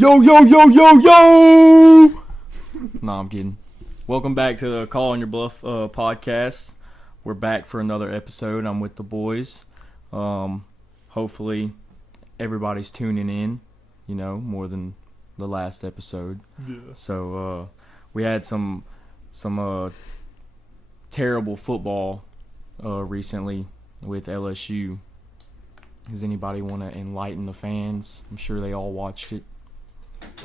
Yo, yo, yo, yo, yo! Nah, I'm kidding. Welcome back to the Callin podcast. We're back for another episode. I'm with the boys. Hopefully, everybody's tuning in, more than the last episode. Yeah. So, we had some terrible football recently with LSU. Does anybody want to enlighten the fans? I'm sure they all watched it.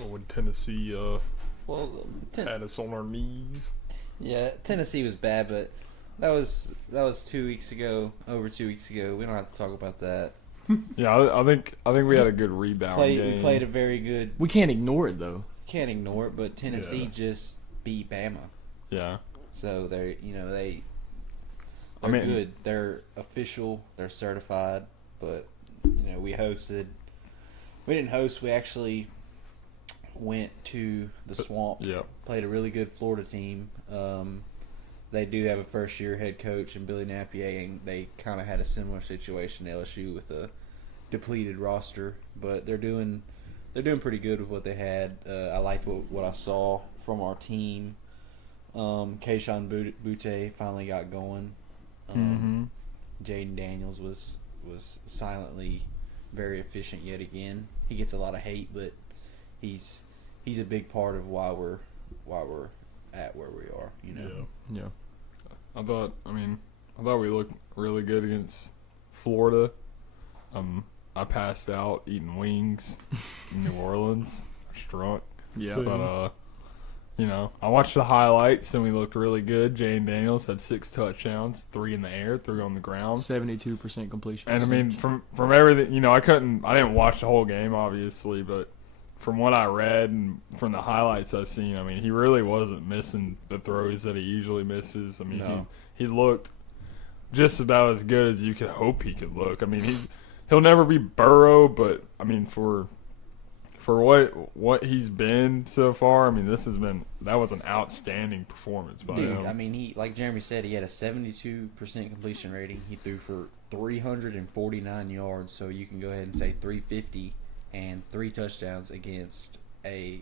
When Tennessee had us on our knees. Yeah, Tennessee was bad, but that was 2 weeks ago. Over 2 weeks ago. We don't have to talk about that. Yeah, I think we had a good rebound game. We played a very good. We can't ignore it though. Can't ignore it, but Tennessee just beat Bama. Yeah. So they're good. They're official. They're certified. But we hosted. We didn't host. We actually went to the Swamp. Yeah. Played a really good Florida team. They do have a first-year head coach in Billy Napier, and they kind of had a similar situation to LSU with a depleted roster. But they're doing pretty good with what they had. I liked what I saw from our team. Keyshawn Butte finally got going. Jaden Daniels was silently very efficient yet again. He gets a lot of hate, but he's a big part of why we're at where we are. Yeah. I thought we looked really good against Florida. I passed out eating wings in New Orleans. I was drunk. Yeah. But I watched the highlights and we looked really good. Jane Daniels had 6 touchdowns, 3 in the air, 3 on the ground. 72% completion. And from everything, I didn't watch the whole game obviously, but from what I read and from the highlights I've seen, he really wasn't missing the throws that he usually misses. No. He looked just about as good as you could hope he could look. He'll never be Burrow, but for what he's been so far, that was an outstanding performance by him. He, like Jeremy said, he had a 72% completion rating. He threw for 349 yards, so you can go ahead and say 350 and 3 touchdowns against a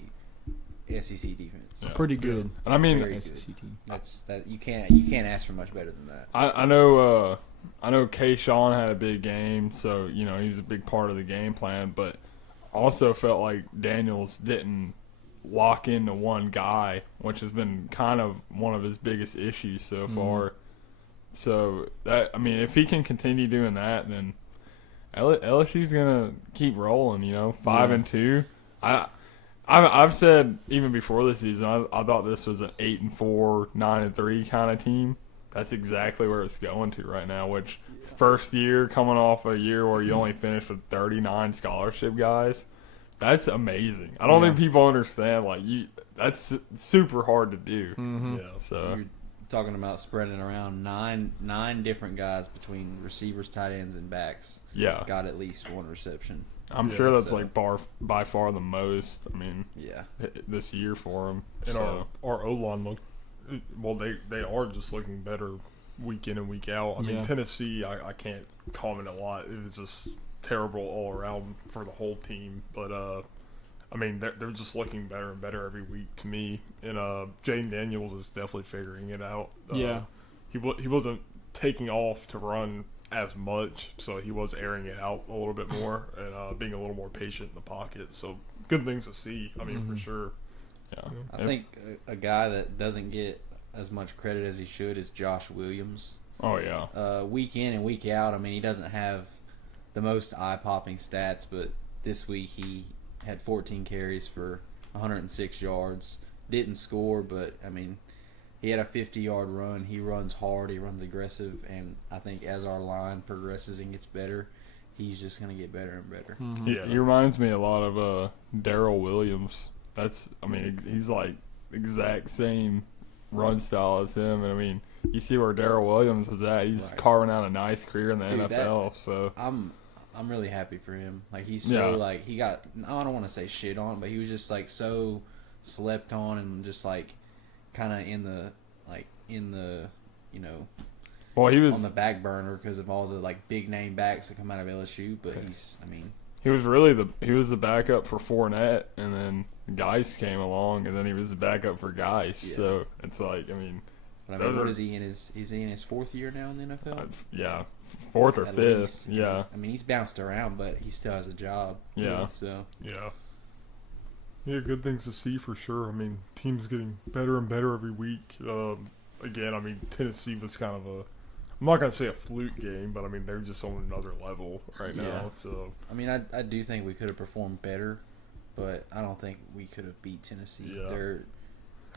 SEC defense. Yeah. Pretty good. Very SEC good. team. That's that you can't ask for much better than that. I know Keyshawn had a big game, so he's a big part of the game plan, but also felt like Daniels didn't lock into one guy, which has been kind of one of his biggest issues so far. So that if he can continue doing that, then LSU's gonna keep rolling. 5-2. I've said even before this season, I thought this was an 8-4, 9-3 kind of team. That's exactly where it's going to right now. Which first year coming off a year where you only finished with 39 scholarship guys, that's amazing. I don't think people understand that's super hard to do. Yeah, so you're talking about spreading around nine different guys between receivers, tight ends, and backs. Yeah, got at least one reception. I'm sure that's by far the most. This year for him. And our O-line looked well. They are just looking better week in and week out. Tennessee, I can't comment a lot. It was just terrible all around for the whole team. But they're just looking better and better every week to me. And Jaden Daniels is definitely figuring it out. He wasn't taking off to run as much, so he was airing it out a little bit more and being a little more patient in the pocket. So good things to see. For sure. Yeah, I think a guy that doesn't get as much credit as he should is Josh Williams. Oh yeah. Week in and week out, he doesn't have the most eye-popping stats, but this week he had 14 carries for 106 yards. Didn't score, but he had a 50-yard run. He runs hard. He runs aggressive. And I think as our line progresses and gets better, he's just going to get better and better. Yeah, he reminds me a lot of Darrell Williams. He's like exact same run style as him. And you see where Darrell Williams is at. He's carving out a nice career in the NFL. So I'm really happy for him. He's so he got, I don't want to say shit on, but he was just so slept on and just kind of in the well, he was on the back burner because of all the big name backs that come out of LSU. But he's he was the backup for Fournette, and then Geis came along, and then he was the backup for Geis. Yeah. So it's like, I mean, what is he in his? Is he in his 4th year now in the NFL? yeah, 4th or At 5th. least. Yeah, He's bounced around, but he still has a job. Yeah. So Yeah, good things to see for sure. I mean, teams getting better and better every week. Again, I mean, Tennessee was kind of I'm not going to say a fluke game, but I mean, they're just on another level right Yeah. now. So I mean, I do think we could have performed better, but I don't think we could have beat Tennessee. Yeah.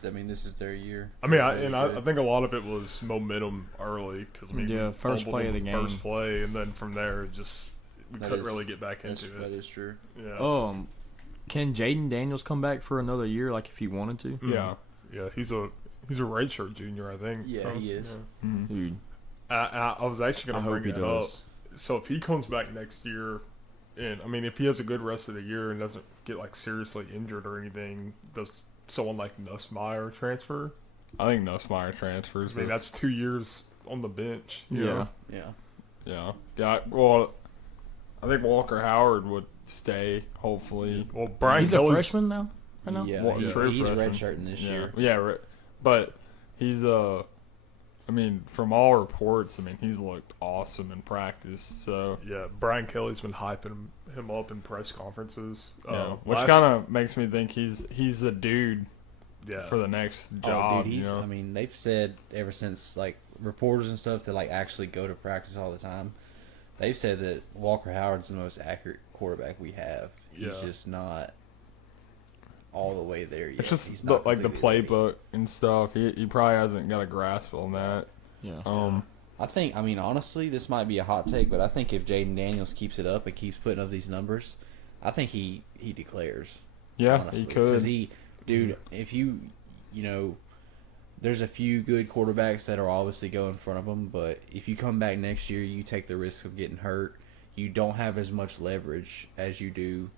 This is their year. I mean, They're really I good. think a lot of it was momentum early because we first fumbled play on of the game. first play, and then from there, we That couldn't is- really get back into That it. is true. Yeah, Can Jaden Daniels come back for another year, like if he wanted to? yeah. yeah. He's a redshirt junior, I think. Yeah, he is. Yeah. Dude, I was actually I going to hope bring he it up. does. So if he comes back next year, and I mean, if he has a good rest of the year and doesn't get like seriously injured or anything, does someone like Nussmeier transfer? I think Nussmeier transfers. I mean, that's 2 years on the bench. you Yeah. know? Yeah. Yeah. Well, I think Walker Howard would stay. Hopefully. Well, Brian he's Kelly's a freshman now. Right now. Yeah, Well, he's true redshirting freshman. this Yeah. year. Yeah. Right. But he's I mean, from all reports, I mean, he's looked awesome in practice. So Yeah, Brian Kelly's been hyping him up in press conferences. which kind of makes me think he's a dude yeah for the next Oh, job. dude, he's. you know? I mean, they've said ever since like reporters and stuff that like actually go to practice all the time. They've said that Walker Howard's the most accurate quarterback we have. He's Yeah. just not all the way there yet. It's just He's not like the completely there playbook and stuff. He probably hasn't got a grasp on that. Yeah. I think, honestly, this might be a hot take, but I think if Jaden Daniels keeps it up and keeps putting up these numbers, I think he declares. Yeah, honestly. he could. Because dude, if there's a few good quarterbacks that are obviously go in front of him, but if you come back next year, you take the risk of getting hurt. You don't have as much leverage as you do,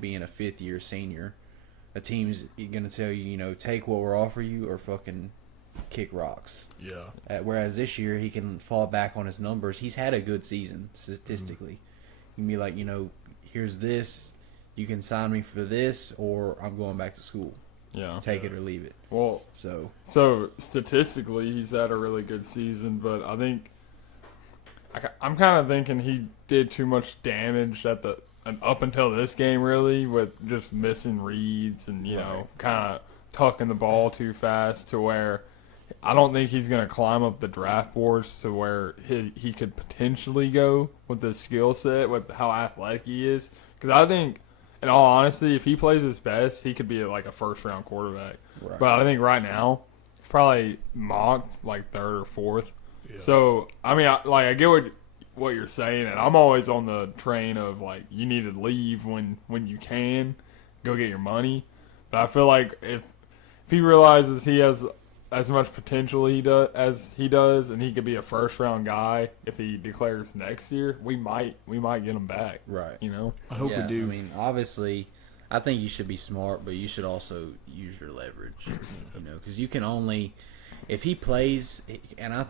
being a 5th-year senior. A team's going to tell you, take what we're offering you or fucking kick rocks. yeah. Whereas this year, he can fall back on his numbers. He's had a good season, statistically. You can be like, here's this. You can sign me for this, or I'm going back to school. Yeah. Take it or leave it. Well, So, statistically, he's had a really good season, but I think I'm kind of thinking he did too much damage up until this game, really, with just missing reads and kind of tucking the ball too fast to where I don't think he's going to climb up the draft boards to where he could potentially go with the skill set, with how athletic he is. Because I think, in all honesty, if he plays his best, he could be like a first-round quarterback. right. But I think right now, he's probably mocked like 3rd or 4th. Yeah. So, I mean, I get what you're saying, and I'm always on the train of, like, you need to leave when you can, go get your money. But I feel like if he realizes he has as much potential as he does, and he could be a first-round guy if he declares next year, we might get him back. Right. I hope we do. Obviously, I think you should be smart, but you should also use your leverage. Because you can only, if he plays, and I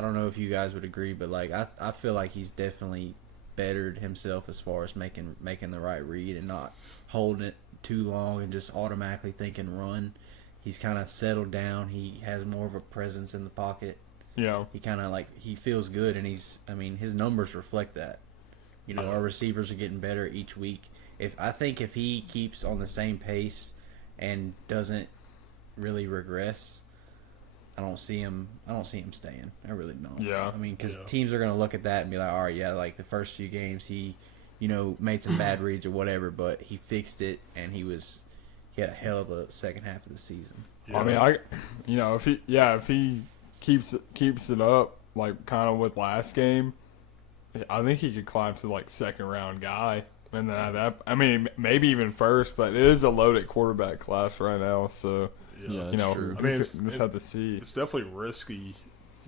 don't know if you guys would agree, but like I feel like he's definitely bettered himself as far as making the right read and not holding it too long and just automatically thinking run. He's kind of settled down. He has more of a presence in the pocket. Yeah. He kind of he feels good, and his numbers reflect that. Our receivers are getting better each week. If he keeps on the same pace and doesn't really regress, I don't see him staying. I really don't. Yeah. Because Yeah. teams are going to look at that and be like, all right, yeah, like the first few games he, made some bad reads or whatever, but he fixed it and he had a hell of a second half of the season. Yeah. I mean, if he keeps it up, like kind of with last game, I think he could climb to like 2nd-round guy. And then maybe even first, but it is a loaded quarterback class right now, so Yeah. true. I mean, we it's just have to see. It's definitely risky,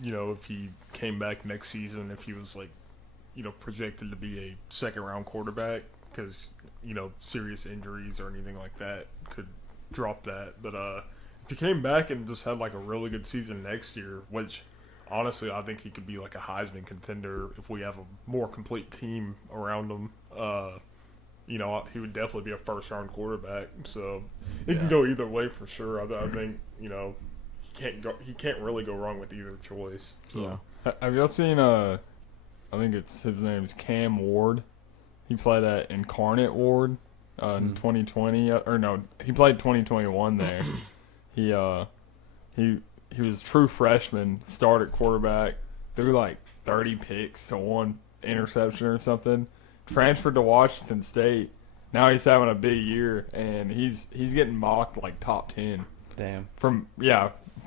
if he came back next season, if he was like, projected to be a 2nd-round quarterback, because serious injuries or anything like that could drop that. But if he came back and just had like a really good season next year, which honestly I think he could be like a Heisman contender if we have a more complete team around him. you know, he would definitely be a first-round quarterback. So it can go either way for sure. I think, you know, he can't really go wrong with either choice. So. Yeah. Have y'all seen I think his name's Cam Ward. He played at Incarnate Ward in 2020, or no, he played 2021 there. He was a true freshman, started quarterback, threw like 30 picks to 1 interception or something. Transferred to Washington State. Now he's having a big year, and he's getting mocked like top 10. Damn.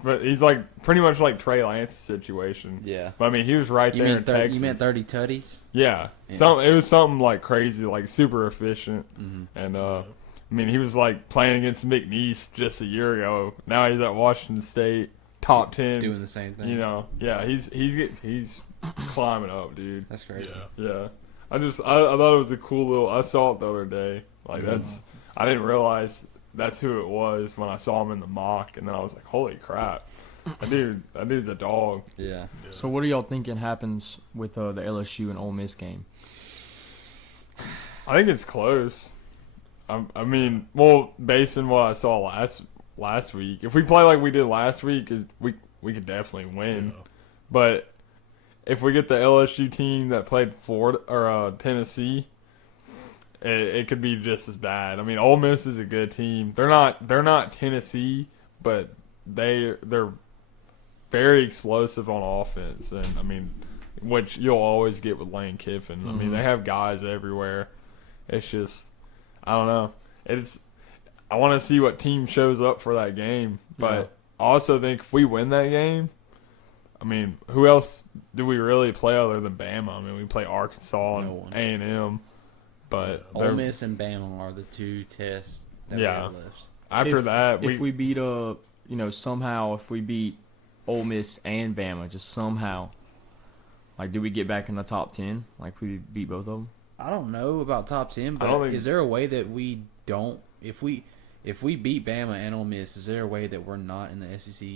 But he's like pretty much like Trey Lance's situation. Yeah. But I mean, he was right You there mean in Texas. You meant 30 tutties? Yeah. Yeah. It was something like crazy, like super efficient. Mm-hmm. And I mean, he was like playing against McNeese just a year ago. Now he's at Washington State, top 10, Doing the same thing. You know, yeah, he's climbing up, dude. That's crazy. Yeah. I thought it was a cool little. I saw it the other day. Like I didn't realize that's who it was when I saw him in the mock, and then I was like, holy crap, that dude's a dog. Yeah. So what are y'all thinking happens with the LSU and Ole Miss game? I think it's close. I mean, well, based on what I saw last week, if we play like we did last week, we could definitely win. Yeah. But if we get the LSU team that played Florida or Tennessee, it could be just as bad. I mean, Ole Miss is a good team. They're not Tennessee, but they're very explosive on offense, and I mean, which you'll always get with Lane Kiffin. I mean, they have guys everywhere. It's just, I don't know. I want to see what team shows up for that game, but I also think if we win that game, I mean, who else do we really play other than Bama? I mean, we play Arkansas and A&M, but Ole Miss and Bama are the 2 tests that we have left. After that, if we beat somehow if we beat Ole Miss and Bama, just somehow, like, do we get back in the top 10? Like, if we beat both of them? I don't know about top 10, but is there a way that we don't? If we beat Bama and Ole Miss, is there a way that we're not in the SEC?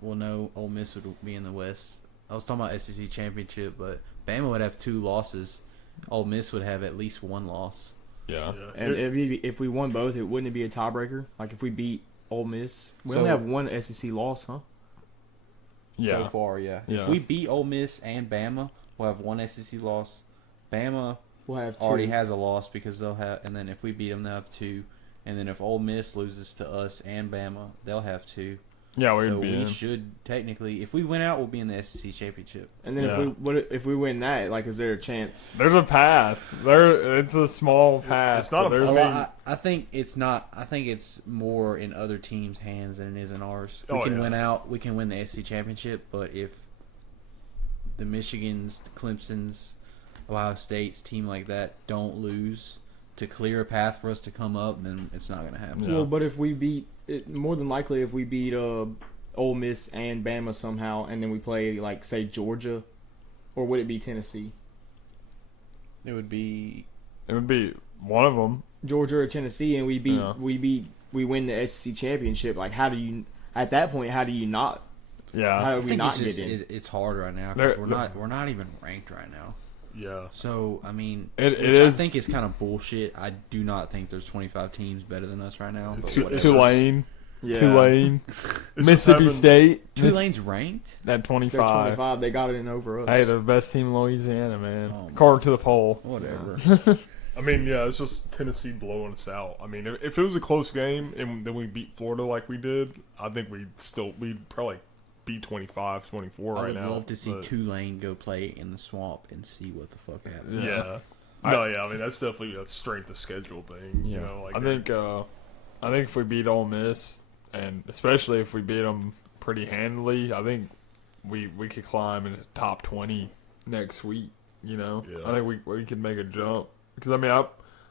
Well, no, Ole Miss would be in the West. I was talking about SEC championship, but Bama would have 2 losses. Ole Miss would have at least 1 loss. Yeah. And if we won both, it wouldn't be a tiebreaker. Like if we beat Ole Miss, we only have 1 SEC loss, huh? Yeah. So far, yeah. Yeah. If we beat Ole Miss and Bama, we'll have 1 SEC loss. Bama We'll have 2. already has a loss because they'll have, and then if we beat them, they'll have 2. And then if Ole Miss loses to us and Bama, they'll have 2. Yeah, so we should technically, if we win out, we'll be in the SEC championship. And then if we win that, like, is there a chance? There's a path. It's a small path. It's not I think it's not. I think it's more in other teams' hands than it is in ours. We Oh, can yeah. win out. We can win the SEC championship, but if the Michigans, the Clemsons, Ohio State's team like that don't lose to clear a path for us to come up, then it's not going to happen. Yeah. Well, but if we beat, more than likely, if we beat Ole Miss and Bama somehow, and then we play, like, say, Georgia, or would it be Tennessee? It would be one of them. Georgia or Tennessee, and we win the SEC championship. Like, how do you not? Yeah. How I do we think not it's get in? It's hard right now because we're not even ranked right now. Yeah. So I mean, It which is. I think is kind of bullshit. I do not think there's 25 teams better than us right now. But whatever. Tulane. Yeah. Tulane. It's Mississippi just State. Tulane's ranked. At They're 25. 25. They got it in over us. Hey, they're the best team in Louisiana, man. Oh, According to the poll. Whatever. I mean, yeah, it's just Tennessee blowing us out. I mean, if it was a close game and then we beat Florida like we did, I think we'd probably be 25, 24 I right would now. love to see but- Tulane go play in the swamp and see what the fuck happens. Yeah. I mean, that's definitely a strength of schedule thing. Yeah. You know, like I think if we beat Ole Miss, and especially if we beat them pretty handily, I think we could climb in the top 20 next week. You know, Yeah. I think we could make a jump because I mean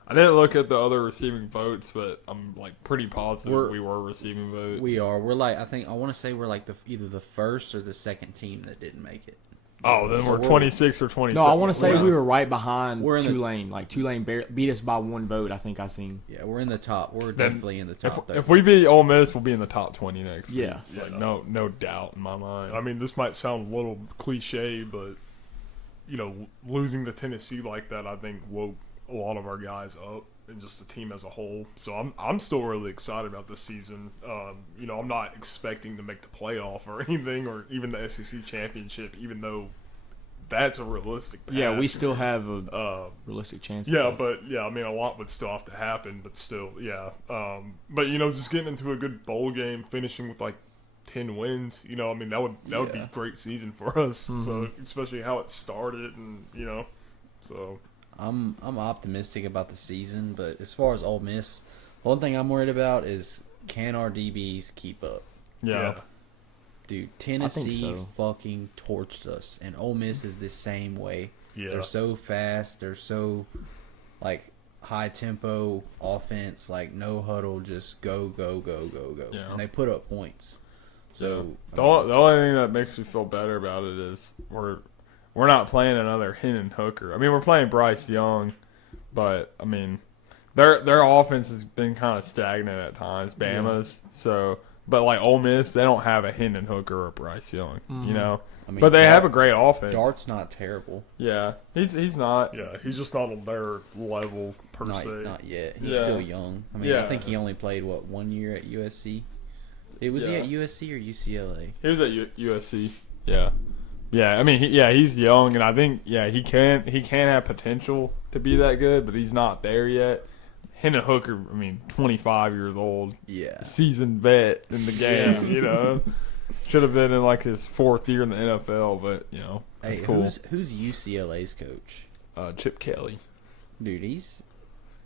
I didn't look at the other receiving votes, but I'm like pretty positive we were receiving votes. We are. We're like, I want to say we're like either the first or the second team that didn't make it. Oh, then So we're 26 or 27. No, I want to say we're- we were right behind we're in the- Tulane. Like, Tulane beat us by 1 vote, I think I seen. Yeah, we're in the top. We're Then definitely in the top. If we beat Ole Miss, we'll be in the top 20 next week. Yeah. Like, no doubt in my mind. I mean, this might sound a little cliche, but you know, losing to Tennessee like that, I think woke a lot of our guys up and just the team as a whole. So I'm still really excited about this season. I'm not expecting to make the playoff or anything, or even the SEC championship, even though that's a realistic path. Yeah, we still have a realistic chance. Yeah, but I mean, a lot would still have to happen, but still, yeah. But just getting into a good bowl game, finishing with like 10 wins, I mean, that would be a great season for us. Mm-hmm. So especially how it started, and so I'm optimistic about the season, but as far as Ole Miss, one thing I'm worried about is, can our DBs keep up? yeah. Dude, Tennessee so. fucking torched us, and Ole Miss is the same way. Yeah. They're so fast. They're so, like, high tempo offense, like no huddle, just go, go, go, go, go. Yeah. And they put up points. So The only thing that makes me feel better about it is we're not playing another Hendon Hooker. I mean, we're playing Bryce Young, but I mean, their offense has been kind of stagnant at times. Bama's so. But like Ole Miss, they don't have a Hendon Hooker or Bryce Young, I mean, but they have a great offense. Dart's not terrible. Yeah, he's not. Yeah, he's just not on their level per se. Not yet. He's Yeah. still young. I mean, Yeah. I think he only played 1 year at USC. Was he Yeah. at USC or UCLA? He was at USC. Yeah, yeah. I mean, he's young, and I think he can have potential to be that good, but he's not there yet. Hendon Hooker, I mean, 25 years old, Yeah. seasoned vet in the game. Should have been in like his 4th year in the NFL, but it's Hey, cool. who's UCLA's coach? Chip Kelly. Dude, he's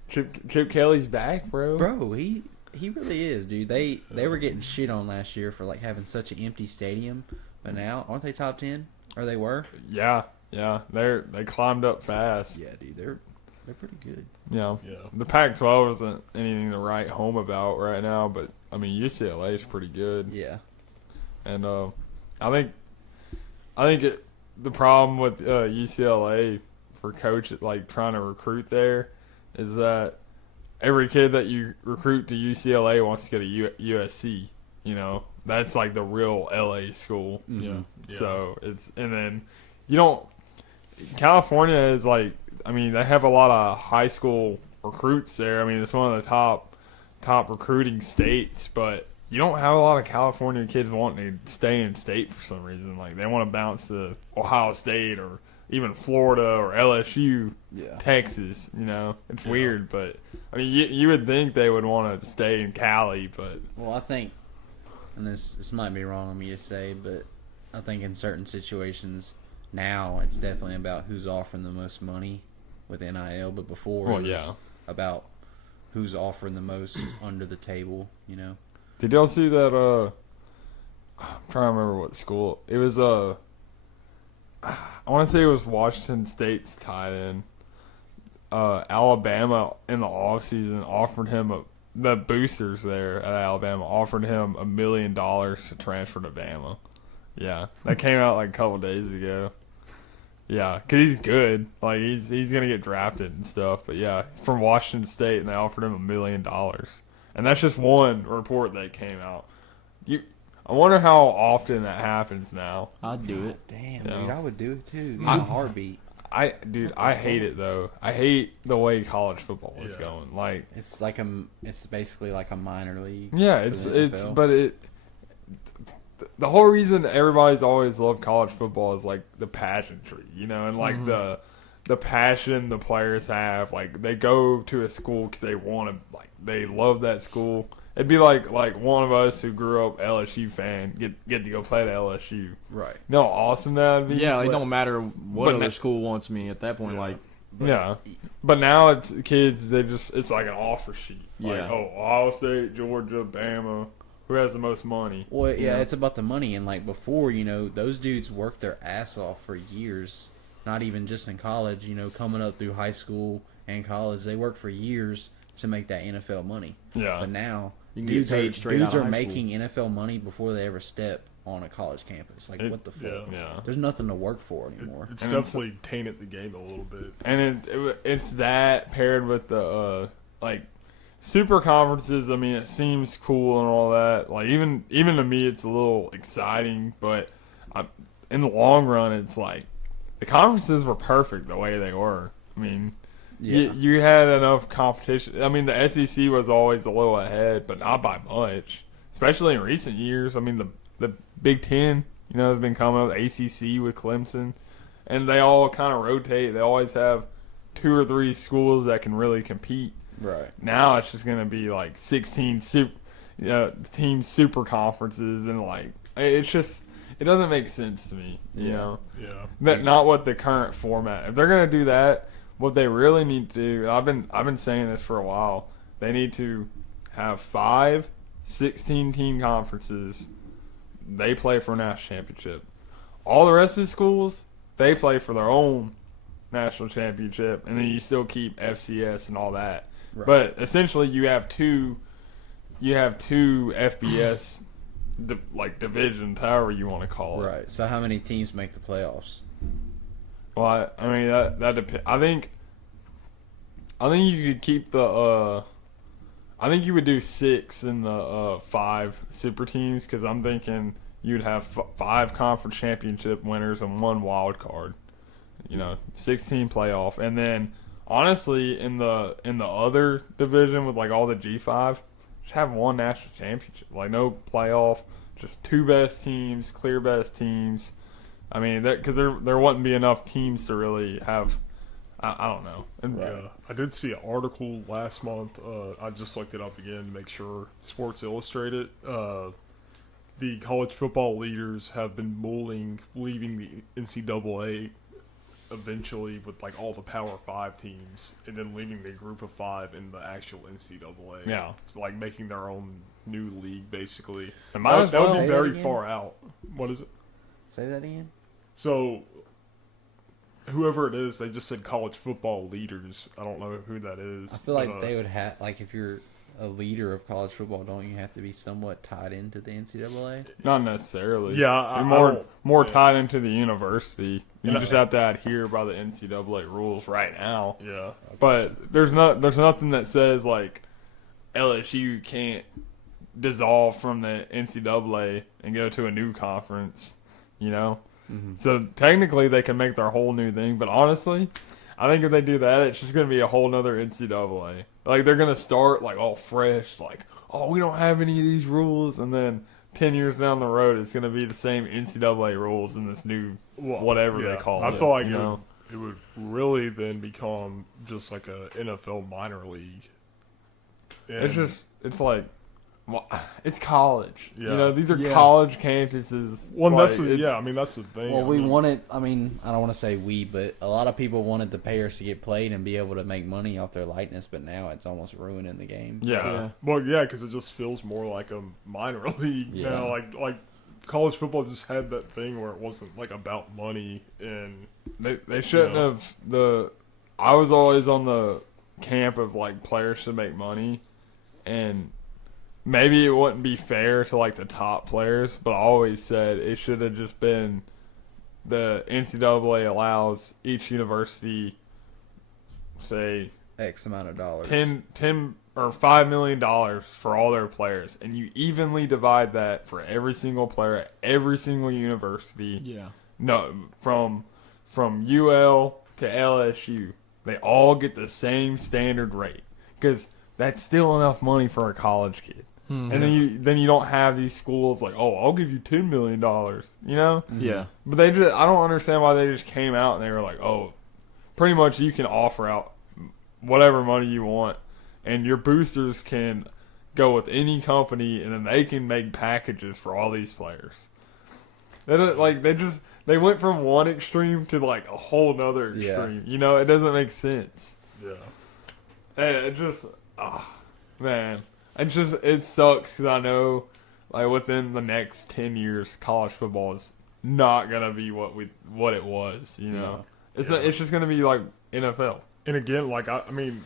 Chip Kelly's back, bro. he really is, dude. They were getting shit on last year for like having such an empty stadium, but now aren't they top 10? Or they were? Yeah. They climbed up fast. Yeah, dude, they're pretty good. Yeah. Yeah. The Pac-12 isn't anything to write home about right now, but I mean UCLA is pretty good. Yeah. And I think the problem with UCLA for coach like trying to recruit there is that every kid that you recruit to UCLA wants to go to USC. That's like the real LA school. Mhm. Yeah. So and then you don't. California is like, I mean, they have a lot of high school recruits there. I mean, it's one of the top recruiting states, but you don't have a lot of California kids wanting to stay in state for some reason. Like they want to bounce to Ohio State or even Florida or LSU, Yeah. Texas. It's weird, but I mean, you would think they would want to stay in Cali, but Well, I think, and this might be wrong of me to say, but I think in certain situations now it's definitely about who's offering the most money with NIL, but before Well, it was yeah. about who's offering the most under the table, Did y'all see that? I'm trying to remember what school it was. I want to say it was Washington State's tight end. Alabama in the offseason offered him the boosters there at Alabama offered him $1 million to transfer to Bama. Yeah, that came out like a couple days ago. Yeah, because he's good. Like he's gonna get drafted and stuff. But yeah, he's from Washington State, and they offered him $1 million. And that's just one report that came out. I wonder how often that happens now. I'd do it. Damn, Yeah. dude, I would do it too. In a heartbeat. I hate it though. I hate the way college football is Yeah. going. Like, It's basically like a minor league. yeah, for the NFL. the whole reason everybody's always loved college football is like the pageantry, and like the passion the players have. Like they go to a school because they want to, like they love that school. It'd be like one of us who grew up LSU fan get to go play to LSU. Right. You know how awesome that would be? Yeah, it But- don't matter what but other na- school wants me at that point. Yeah. Like, Yeah, but now it's kids. It's like an offer sheet. Like, Yeah. Ohio State, Georgia, Bama. Who has the most money? Well, yeah, You know? it's about the money, and like before, those dudes worked their ass off for years. Not even just in college, coming up through high school and college, they work for years to make that NFL money. Yeah. But now, You can get paid straight dudes out of are high making NFL money before they ever step on a college campus. Like, what the fuck? Yeah. There's nothing to work for anymore. It's And definitely tainted the game a little bit. And it's that paired with the like super conferences. I mean, it seems cool and all that. Like even to me, it's a little exciting. But in the long run, it's like the conferences were perfect the way they were. I mean, Yeah. You had enough competition. I mean, the SEC was always a little ahead, but not by much. Especially in recent years. I mean, the Big Ten, has been coming up. The ACC with Clemson, and they all kind of rotate. They always have 2 or 3 schools that can really compete. Right. Now it's just going to be like 16 team super conferences, and like it doesn't make sense to me. You know, that not what the current format. If they're going to do that, what they really need to do. I've been saying this for a while. They need to have 5 16-team conferences. They play for a national championship. All the rest of the schools, they play for their own national championship, and then you still keep FCS and all that. Right. But essentially, you have two FBS divisions, however you want to call it. Right. So how many teams make the playoffs? Well, I mean that depends. I think you could keep the. I think you would do 6 in the 5 super teams, because I'm thinking you'd have 5 conference championship winners and 1 wild card. 16 playoff, and then honestly in the other division with like all the G5, just have 1 national championship, like no playoff, just 2 best teams, clear best teams. I mean that because there wouldn't be enough teams to really have. I don't know. Yeah, I did see an article last month. I just looked it up again to make sure. Sports Illustrated. The college football leaders have been leaving the NCAA eventually with like all the Power 5 teams, and then leaving the group of 5 in the actual NCAA. Yeah, it's like making their own new league basically. And that would be very far out. What is it? Say that again. So, whoever it is, they just said college football leaders. I don't know who that is. I feel like they would have, like, if you're a leader of college football, don't you have to be somewhat tied into the NCAA? Not necessarily. Yeah, you're more tied into the university. You just have to adhere by the NCAA rules right now. Yeah, but there's nothing that says like LSU can't dissolve from the NCAA and go to a new conference. Mm-hmm. So technically they can make their whole new thing, but honestly, I think if they do that, it's just going to be a whole nother NCAA. Like, they're going to start like all fresh, like, oh, we don't have any of these rules, and then 10 years down the road, it's going to be the same NCAA rules in this new whatever they call it. I feel like it would really then become just like a NFL minor league. And it's like, well, it's college. Yeah. These are college campuses. Well, that's the thing. Well, we wanted. I mean, I don't want to say we, but a lot of people wanted the players to get played and be able to make money off their likeness. But now it's almost ruining the game. Yeah. Well, yeah, because it just feels more like a minor league. Yeah. Like college football just had that thing where it wasn't like about money, and they shouldn't have I was always on the camp of like players should make money, and maybe it wouldn't be fair to like the top players, but I always said it should have just been the NCAA allows each university, say, X amount of dollars, 10 or $5 million for all their players, and you evenly divide that for every single player at every single university. Yeah. No, from UL to LSU, they all get the same standard rate, because that's still enough money for a college kid. Mm-hmm. And then you don't have these schools like, oh, I'll give you $10 million, Yeah. But I don't understand why they just came out and they were like, oh, pretty much you can offer out whatever money you want, and your boosters can go with any company, and then they can make packages for all these players. They went from one extreme to like a whole nother extreme. Yeah. It doesn't make sense. Yeah. And it just, man. It sucks because I know, like, within the next 10 years, college football is not gonna be what it was. It's just gonna be like NFL. And again, like I mean,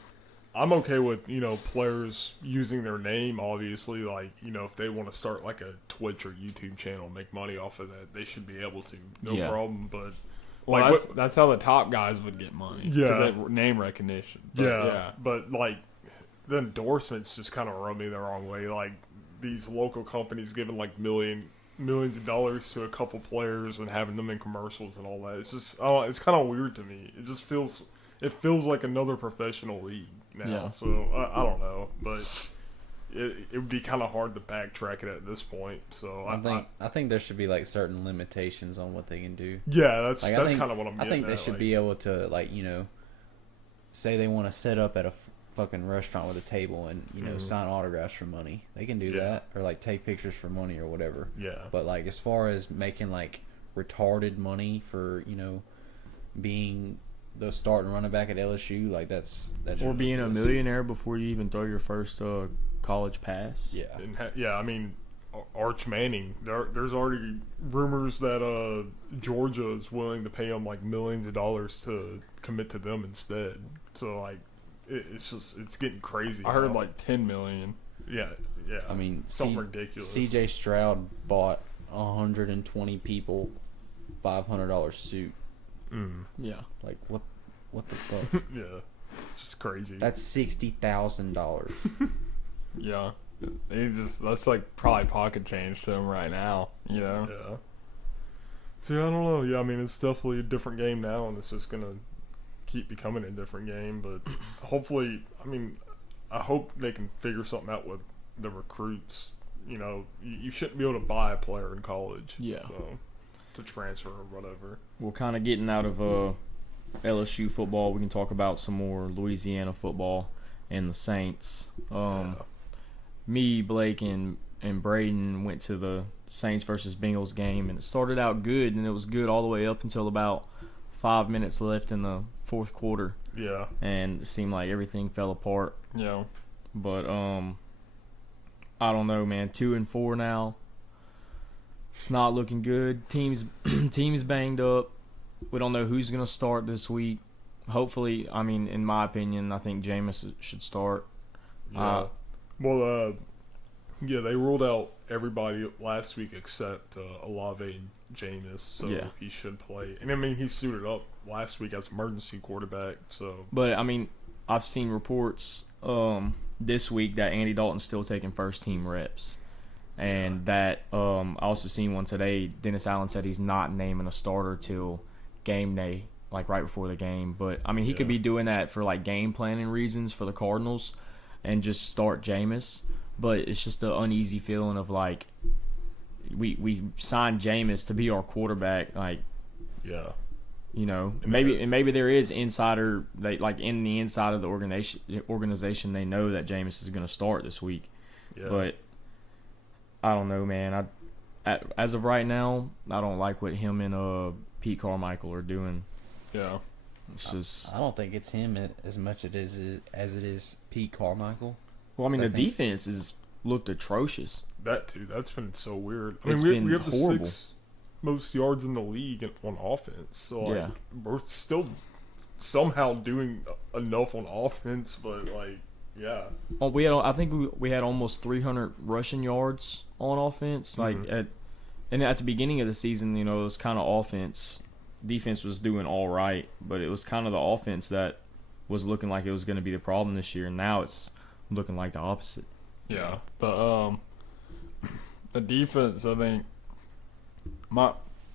I'm okay with players using their name. Obviously, like if they want to start like a Twitch or YouTube channel, make money off of that, they should be able to, no problem. But that's how the top guys would get money. Yeah, because name recognition. But like, the endorsements just kind of rub me the wrong way. Like, these local companies giving like millions of dollars to a couple players and having them in commercials and all that. It's just, it's kind of weird to me. It just feels it feels like another professional league now. Yeah. So I don't know, but it would be kind of hard to backtrack it at this point. So I think there should be like certain limitations on what they can do. yeah, that's Like, kind of what I'm getting I think they at, should like, be able to, like, say they want to set up at a fucking restaurant with a table and sign autographs for money. They can do Yeah. that, or like take pictures for money or whatever. Yeah. But like as far as making like retarded money for being the starting running back at LSU, like that's Or being a ridiculous. millionaire before you even throw your first college pass. Yeah. And I mean, Arch Manning. There's already rumors that Georgia is willing to pay him like millions of dollars to commit to them instead. So like, it's getting crazy. I heard now. like 10 million. yeah. I mean, something ridiculous. CJ Stroud bought 120 people $500 suit. Yeah. Like what the fuck? Yeah, it's just crazy. That's $60,000. Yeah. That's like probably pocket change to him right now, Yeah. See, I don't know. Yeah, I mean, it's definitely a different game now, and it's just gonna keep becoming a different game. But hopefully, I mean, I hope they can figure something out with the recruits. You shouldn't be able to buy a player in college. Yeah. So to transfer or whatever. Well, kind of getting out of LSU football, we can talk about some more Louisiana football and the Saints. Me, Blake, and Braden went to the Saints versus Bengals game, and it started out good, and it was good all the way up until about 5 minutes left in the fourth quarter, Yeah. and it seemed like everything fell apart. Yeah. But I don't know, man. 2-4 now. It's not looking good. Teams banged up. We don't know who's gonna start this week. Hopefully, I mean, in my opinion, I think Jameis should start. Yeah. Yeah, they ruled out everybody last week except Olave and Jameis, so Yeah. he should play. And I mean, he suited up last week as emergency quarterback, so But I mean, I've seen reports this week that Andy Dalton's still taking first team reps, and that I also seen one today. Dennis Allen said he's not naming a starter till game day, like right before the game. But I mean, he could be doing that for like game planning reasons for the Cardinals, and just start Jameis. But it's just an uneasy feeling of like we signed Jameis to be our quarterback, like. yeah. Maybe there is insider, like in the inside of the organization, they know that Jameis is going to start this week. Yeah. But I don't know, man. As of right now, I don't like what him and Pete Carmichael are doing. Yeah. It's just, I don't think it's him as much as it is Pete Carmichael. well, I mean, So I the think- defense has looked atrocious. That too. That's been so weird. It's we been have the horrible. 6th most yards in the league on offense. So like, Yeah. we're still somehow doing enough on offense, but like, yeah. Oh, I think we had almost 300 rushing yards on offense. Like at the beginning of the season, it was kind of offense. Defense was doing all right, but it was kind of the offense that was looking like it was going to be the problem this year, and now it's looking like the opposite. Yeah. The defense, I think my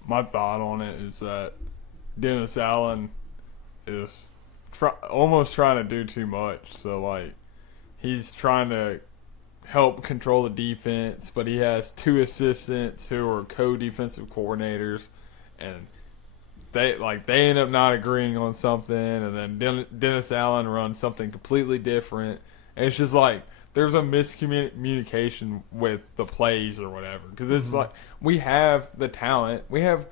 thought on it is that Dennis Allen is almost trying to do too much. So like he's trying to help control the defense, but he has 2 assistants who are co-defensive coordinators, and they end up not agreeing on something, and then Dennis Allen runs something completely different. And it's just like there's a miscommunication with the plays or whatever, because it's like we have the talent, we have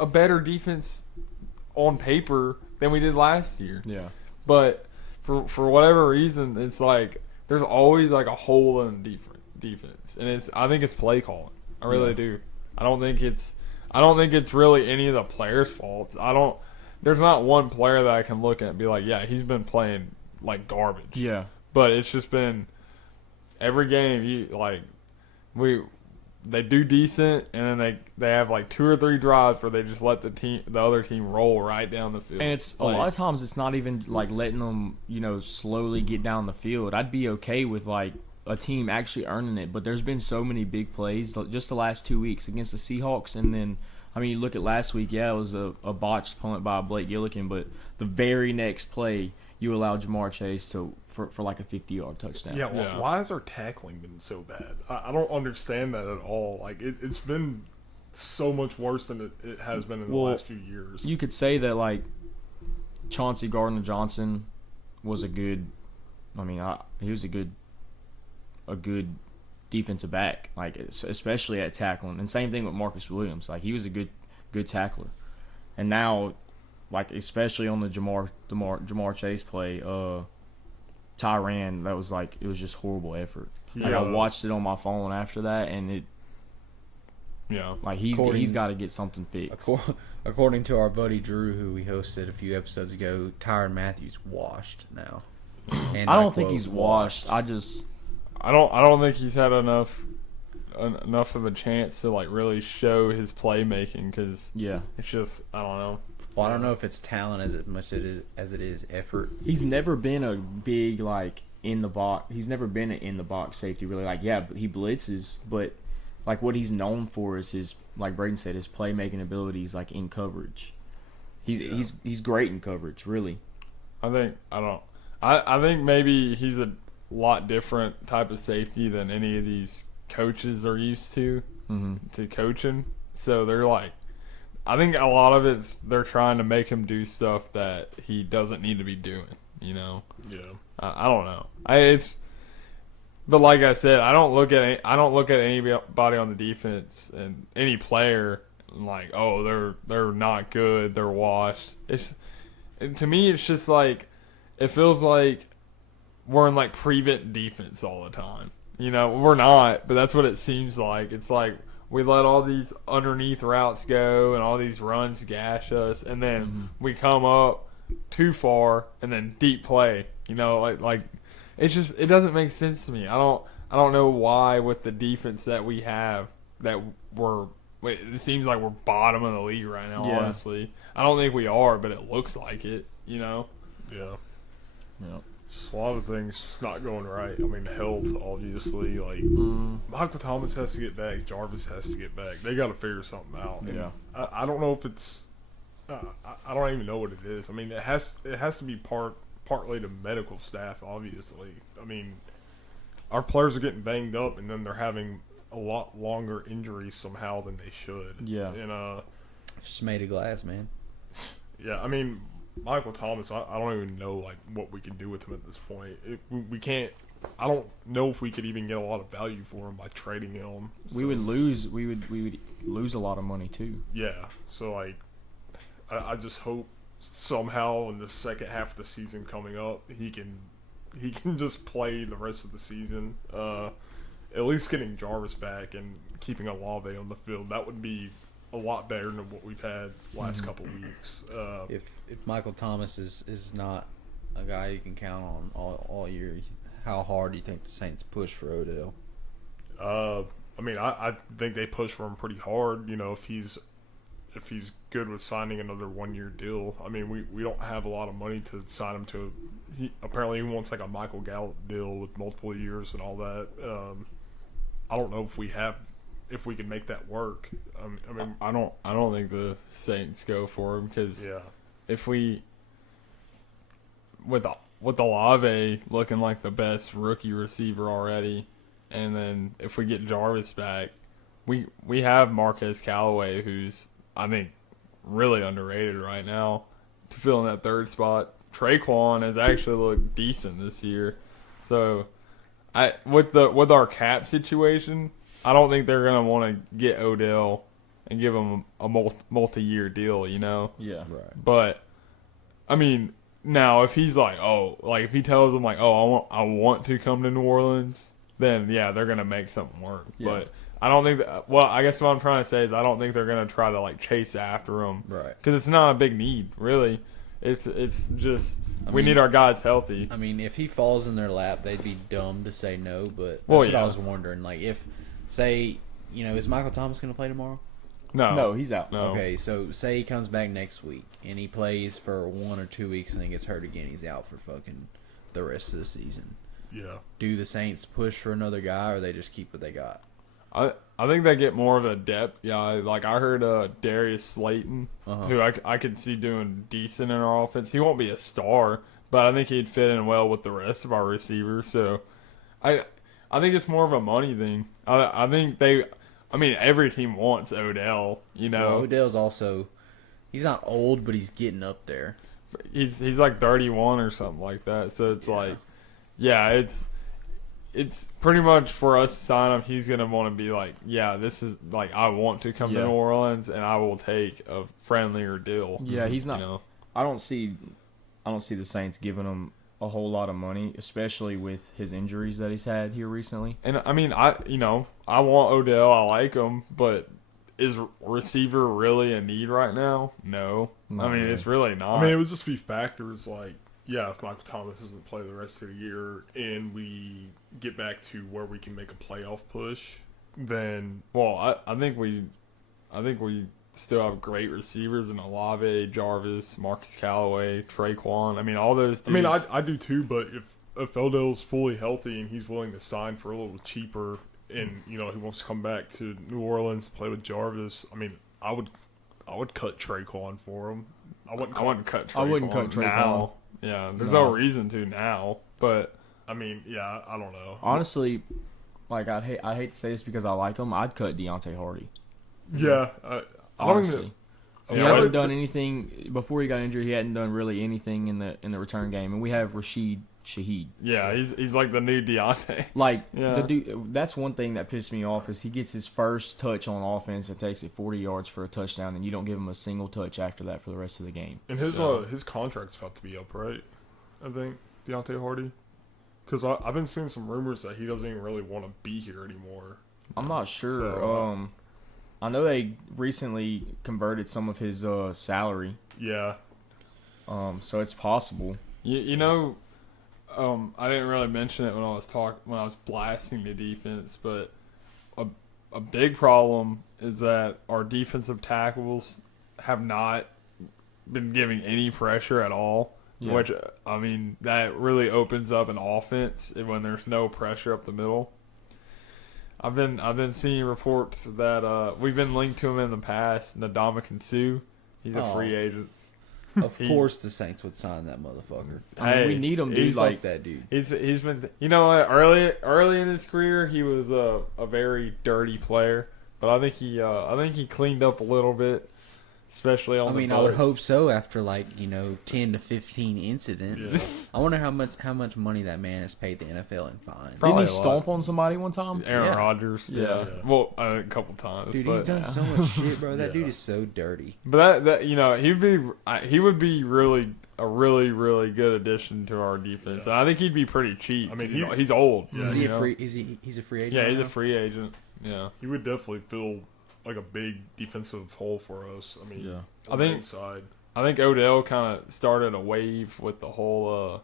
a better defense on paper than we did last year, Yeah. but for whatever reason, it's like there's always like a hole in the defense, and I think it's play calling. I really do. I don't think it's really any of the players' fault. There's not one player that I can look at and be like, yeah, he's been playing like garbage. Yeah. But it's just been every game they do decent, and then they have like 2 or 3 drives where they just let the other team roll right down the field. And it's a lot of times it's not even like letting them, slowly get down the field. I'd be okay with like a team actually earning it, but there's been so many big plays just the last 2 weeks against the Seahawks and then I mean, you look at last week, yeah, it was a botched punt by Blake Gillikin, but the very next play, you allowed Jamar Chase for like a 50-yard touchdown. Yeah, why has our tackling been so bad? I don't understand that at all. Like, it's been so much worse than it has been in the last few years. You could say that, like, Chauncey Gardner-Johnson was a good – I mean, he was a good defensive back, like, especially at tackling. And same thing with Marcus Williams. Like, he was a good tackler. And now, like, especially on the Jamar Chase play, Tyrann, that was like, it was just horrible effort. Like, I watched it on my phone after that, and it, like, he's got to get something fixed. According to our buddy Drew, who we hosted a few episodes ago, Tyrann Mathieu washed now. And I don't think he's washed. I don't think he's had enough of a chance to like really show his playmaking because it's just I don't know. Well, I don't know if it's talent as much as it is effort. He's never been a big like in the box. He's never been an in the box safety really. Like but he blitzes, but like what he's known for is his, like Braden said, his playmaking abilities like in coverage. He's great in coverage, really. I think maybe he's a lot different type of safety than any of these coaches are used to coaching. So they're like, I think a lot of it's they're trying to make him do stuff that he doesn't need to be doing. You know? Yeah. I don't know. But like I said, I don't look at anybody on the defense and any player like, oh, they're not good, they're washed. To me, it's just like it feels like we're in like prevent defense all the time. You know, we're not, but that's what it seems like. It's like we let all these underneath routes go and all these runs gash us, and then we come up too far and then deep play. You know, like it's just it doesn't make sense to me. I don't know why with the defense that we have that it seems like we're bottom of the league right now. Yeah. Honestly, I don't think we are, but it looks like it. You know. Yeah. Yeah. A lot of things just not going right. I mean, health, obviously. Like, Michael Thomas has to get back. Jarvis has to get back. They got to figure something out. And I don't know if it's I don't even know what it is. I mean, it has to be partly the medical staff, obviously. I mean, our players are getting banged up, and then they're having a lot longer injuries somehow than they should. Yeah. And just made of glass, man. Yeah, I mean, Michael Thomas, I don't even know like what we can do with him at this point. We can't. I don't know if we could even get a lot of value for him by trading him. So. We would lose a lot of money too. Yeah. So like, I just hope somehow in the second half of the season coming up, he can just play the rest of the season. At least getting Jarvis back and keeping Olave on the field, that would be a lot better than what we've had last couple weeks. If Michael Thomas is not a guy you can count on all year, how hard do you think the Saints push for Odell? I mean, I think they push for him pretty hard. You know, if he's good with signing another 1-year deal. I mean, we don't have a lot of money to sign him to. Apparently he wants like a Michael Gallup deal with multiple years and all that. I don't know if we can make that work. I mean, I don't think the Saints go for him because if we with Olave looking like the best rookie receiver already, and then if we get Jarvis back, we have Marquez Callaway, who's I think really underrated right now to fill in that third spot. Traquan has actually looked decent this year, so with our cap situation, I don't think they're gonna want to get Odell and give him a multi-year deal, you know? Yeah. Right. But I mean, now if he's like, if he tells them like, I want to come to New Orleans, then yeah, they're gonna make something work. Yeah. But I don't think that. Well, I guess what I'm trying to say is I don't think they're gonna try to like chase after him, right? Because it's not a big need, really. It's just we need our guys healthy. I mean, if he falls in their lap, they'd be dumb to say no. But that's what I was wondering. Like, if say is Michael Thomas gonna play tomorrow? No, he's out. No. Okay, so say he comes back next week and he plays for 1 or 2 weeks and then gets hurt again. He's out for fucking the rest of the season. Yeah. Do the Saints push for another guy, or they just keep what they got? I I think they get more of a depth guy. Like I heard Darius Slayton, who I could see doing decent in our offense. He won't be a star, but I think he'd fit in well with the rest of our receivers. So I think it's more of a money thing. I think every team wants Odell, you know. Well, Odell's also, he's not old, but he's getting up there. He's like 31 or something like that. So it's like, yeah, it's pretty much for us to sign him. He's gonna want to be like, yeah, this is like I want to come to New Orleans, and I will take a friendlier deal. Yeah, he's not. You know? I don't see the Saints giving him a whole lot of money, especially with his injuries that he's had here recently. And I mean, I want Odell. I like him, but is receiver really a need right now? No. Not I mean, really. it's really not. I mean, it would just be factors like, yeah, if Michael Thomas doesn't play the rest of the year and we get back to where we can make a playoff push, then well, I think we still have great receivers in Olave, Jarvis, Marcus Callaway, Traquan. I mean, all those dudes. I mean, I do too. But if Odell's fully healthy and he's willing to sign for a little cheaper, and he wants to come back to New Orleans to play with Jarvis, I mean, I would cut Traquan for him. I wouldn't cut Traquan now. Yeah, there's no reason to now. But I mean, yeah, I don't know. Honestly, like I hate to say this because I like him. I'd cut Deontay Hardy. Yeah, Honestly, he Yeah, hasn't done anything before he got injured. He hadn't done really anything in the return game, and we have Rashid Shaheed. yeah, he's like the new Deontay. Like Yeah. the dude, that's one thing that pissed me off is he gets his first touch on offense and takes it 40 yards for a touchdown, and you don't give him a single touch after that for the rest of the game. And his contract's about to be up, right? I think Deontay Hardy, because I've been seeing some rumors that he doesn't even really want to be here anymore. I'm not sure. So, I know they recently converted some of his salary, Yeah, so it's possible. I didn't really mention it when I was blasting the defense, but a big problem is that our defensive tackles have not been giving any pressure at all. Yeah. Which I mean, that really opens up an offense when there's no pressure up the middle. I've been seeing reports that we've been linked to him in the past. Ndamukong Suh, he's a free agent. Of course, the Saints would sign that motherfucker. I mean, we need him, dude. he's Like that dude. He's been, you know what, early in his career he was a very dirty player, but I think he cleaned up a little bit, especially on. I would hope so. After 10 to 15 incidents, Yeah. I wonder how much money that man has paid the NFL in fines. Probably didn't he a stomp on somebody one time? Aaron Yeah. Rodgers, yeah. Well, a couple times, Dude, but, he's done so much shit, bro. That Yeah. dude is so dirty. But that he would be really a really good addition to our defense. Yeah. And I think he'd be pretty cheap. I mean, he's old. Yeah. Is he you a know? free? He's a free agent? Yeah, right he's a now? free agent. Yeah, he would definitely fill like a big defensive hole for us. I mean, Yeah. I think- inside. I think Odell kind of started a wave with the whole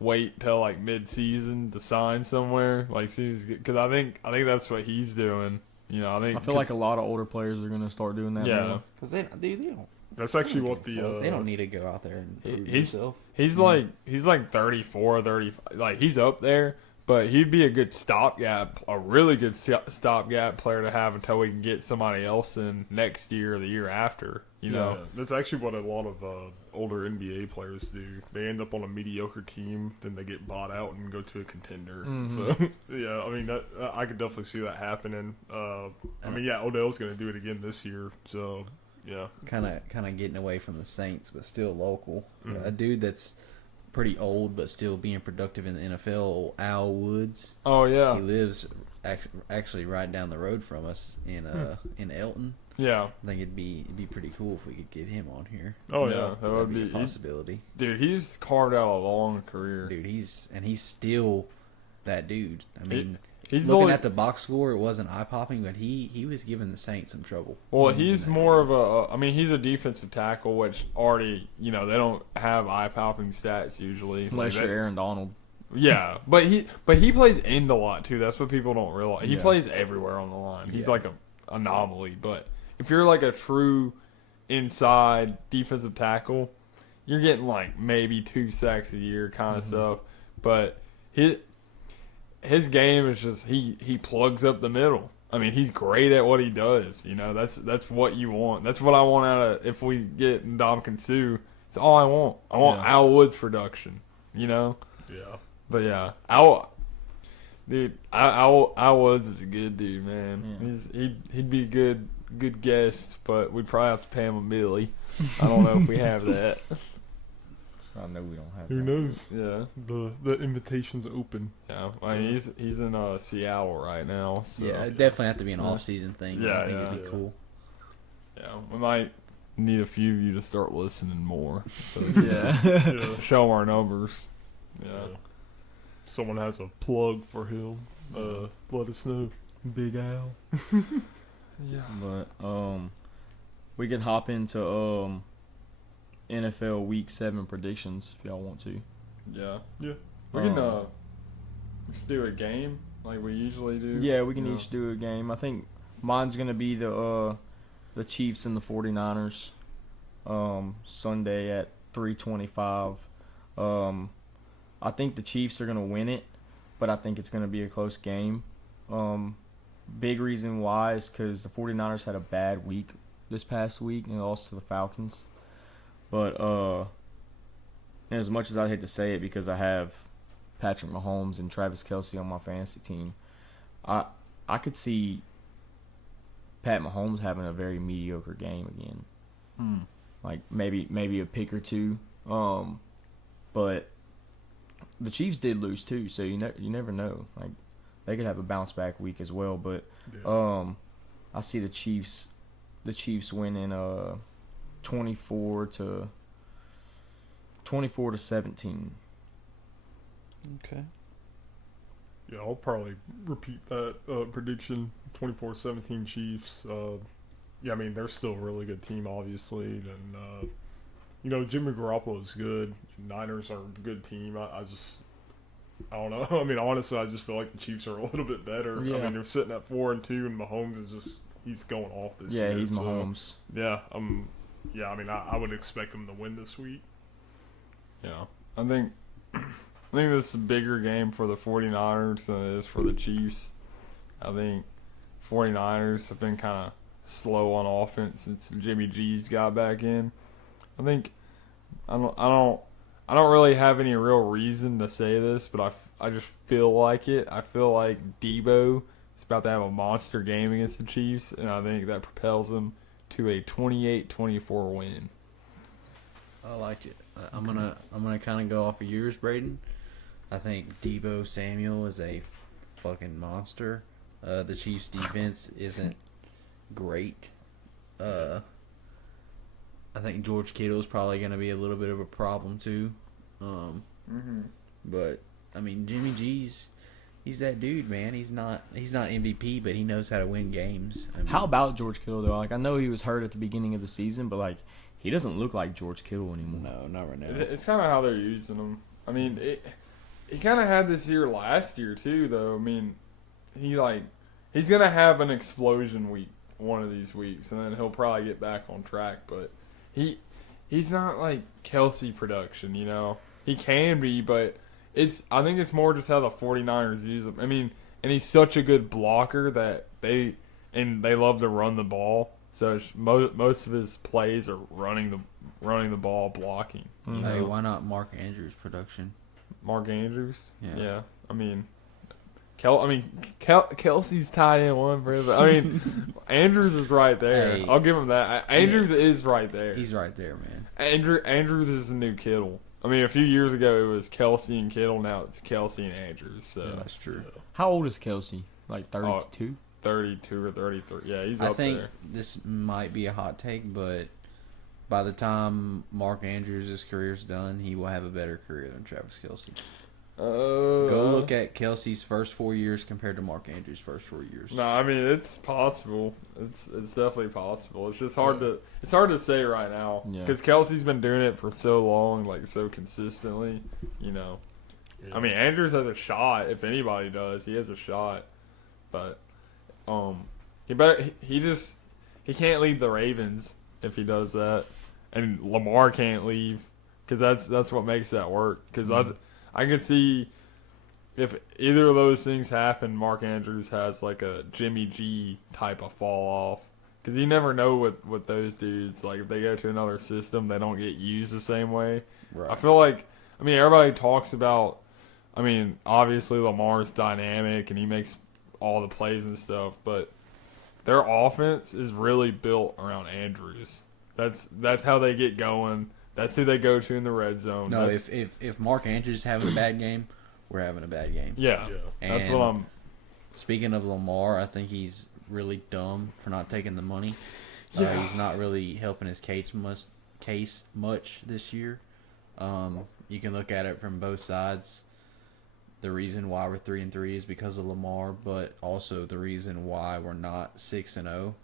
wait till like mid-season to sign somewhere. Like, because I think that's what he's doing. You know, I feel like a lot of older players are going to start doing that. yeah. now. Because they don't. That's actually what the They don't need to go out there and prove He's- himself. He's like 34, 35. Like, he's up there, but he'd be a good stopgap, a really good stopgap player to have until we can get somebody else in next year or the year after. You know, Yeah, that's actually what a lot of older NBA players do. They end up on a mediocre team, then they get bought out and go to a contender. So, yeah, I mean, I could definitely see that happening. Odell's going to do it again this year. So, yeah. Kind of getting away from the Saints, but still local. Mhm. A dude that's pretty old, but still being productive in the NFL. Al Woods. Oh yeah, He lives actually right down the road from us in Elton. yeah, I think it'd be pretty cool if we could get him on here. Oh, yeah. yeah. That That'd would be be a possibility. dude. He's carved out a long career. Dude, he's still that dude. I mean, He's looking only, at the box score, it wasn't eye popping, but he was giving the Saints some trouble. well, he's more of a. I mean, he's a defensive tackle, which already they don't have eye popping stats usually. Unless Like you're that- Aaron Donald. Yeah, but he plays end a lot too. That's what people don't realize. He Yeah. plays everywhere on the line. He's Yeah. like a anomaly. But if you're like a true inside defensive tackle, you're getting like maybe 2 sacks a year kind of stuff. But his game is just he plugs up the middle. I mean, he's great at what he does. You know, that's what you want. That's what I want out of if we get Ndamukong Suh. It's all I want. I want Al Woods production. You know. Yeah. But yeah, Dude, Al Woods is a good dude, man. Yeah. He'd be a good guest, but we'd probably have to pay him a milli. I don't know if we have that. I know we don't have. Who that. knows? Yeah, the invitation's open. yeah. I mean, he's in Seattle right now. So. Yeah, it'd definitely have to be an off-season thing. Yeah, I think it'd be yeah. cool. Yeah, we might need a few of you to start listening more. So Yeah. show 'em our numbers. Yeah. Someone has a plug for him. Let us know. Big Al. Yeah. But we can hop into NFL Week 7 predictions if y'all want to. Yeah. Yeah. We can just do a game like we usually do. Yeah, we can you each do a game. I think mine's gonna be the Chiefs and the 49ers. Sunday at 3:25. I think the Chiefs are gonna win it, but I think it's gonna be a close game. Big reason why is because the 49ers had a bad week this past week and lost to the Falcons. But as much as I hate to say it because I have Patrick Mahomes and Travis Kelce on my fantasy team, I could see Pat Mahomes having a very mediocre game again. Like maybe a pick or two. But the Chiefs did lose too, so you never know. Like they could have a bounce back week as well. But I see the Chiefs winning 24-17. Okay. Yeah, I'll probably repeat that prediction. 24-17 Chiefs. Yeah, I mean, they're still a really good team, obviously. And, Jimmy Garoppolo is good. Niners are a good team. I don't know. I mean, honestly, I just feel like the Chiefs are a little bit better. Yeah. I mean, they're sitting at 4-2, and Mahomes is just he's going off this year. Yeah, he's so, Mahomes. yeah, I mean, I would expect them to win this week. Yeah. I think this is a bigger game for the 49ers than it is for the Chiefs. I think 49ers have been kind of slow on offense since Jimmy G's got back in. I think I don't really have any real reason to say this, but I just feel like it. I feel like Debo is about to have a monster game against the Chiefs, and I think that propels them to a 28-24 win. I like it. I'm gonna kind of go off of yours, Braden. I think Debo Samuel is a fucking monster. The Chiefs' defense isn't great. I think George Kittle is probably going to be a little bit of a problem too. But I mean, Jimmy G's, he's that dude, man. He's not MVP, but he knows how to win games. I mean, How about George Kittle though? Like I know he was hurt at the beginning of the season, but like he doesn't look like George Kittle anymore. No, not right now. It's kind of how they're using him. I mean, he kind of had this year last year too, though. I mean, he's gonna have an explosion week one of these weeks, and then he'll probably get back on track. But he's not like Kelsey production, you know. He can be, but I think it's more just how the 49ers use him. I mean, and he's such a good blocker that they love to run the ball. So most of his plays are running the ball, blocking. Mm-hmm. Hey, why not Mark Andrews production? Mark Andrews. Yeah. I mean, Kelsey's tied in one for him. I mean, Andrews is right there. Hey. I'll give him that. Andrews is right there. He's right there, man. Andrews is the new Kittle. I mean, a few years ago it was Kelsey and Kittle. Now it's Kelsey and Andrews. So Yeah, that's true. How old is Kelsey? Like 32? 32 or 33. Yeah, he's I up think there. this might be a hot take, but by the time Mark Andrews' career's done, he will have a better career than Travis Kelce. Go look at Kelsey's first 4 years compared to Mark Andrews' first 4 years. No, I mean it's possible. It's definitely possible. It's just hard to say right now Yeah. because Kelsey's been doing it for so long, like so consistently. You know, Yeah. I mean Andrews has a shot. If anybody does, he has a shot. But he can't leave the Ravens if he does that, and Lamar can't leave because that's what makes that work. Because I could see if either of those things happen, Mark Andrews has like a Jimmy G type of fall off. Because you never know with those dudes. Like, if they go to another system, they don't get used the same way. Right. I feel like, everybody talks about, obviously Lamar's dynamic and he makes all the plays and stuff, but their offense is really built around Andrews. That's how they get going. That's who they go to in the red zone. No, if Mark Andrews is having a bad game, we're having a bad game. Yeah. That's And what I'm... Speaking of Lamar, I think he's really dumb for not taking the money. Yeah. He's not really helping his case much this year. You can look at it from both sides. The reason why we're 3-3 is because of Lamar, but also the reason why we're not 6-0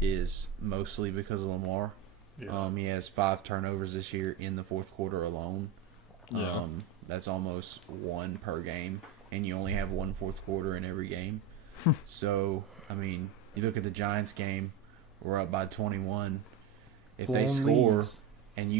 is mostly because of Lamar. Yeah. He has 5 turnovers this year in the fourth quarter alone. Yeah. That's almost 1 per game, and you only have 1 fourth quarter in every game. So, you look at the Giants game, we're up by 21. If they Blown score leads. and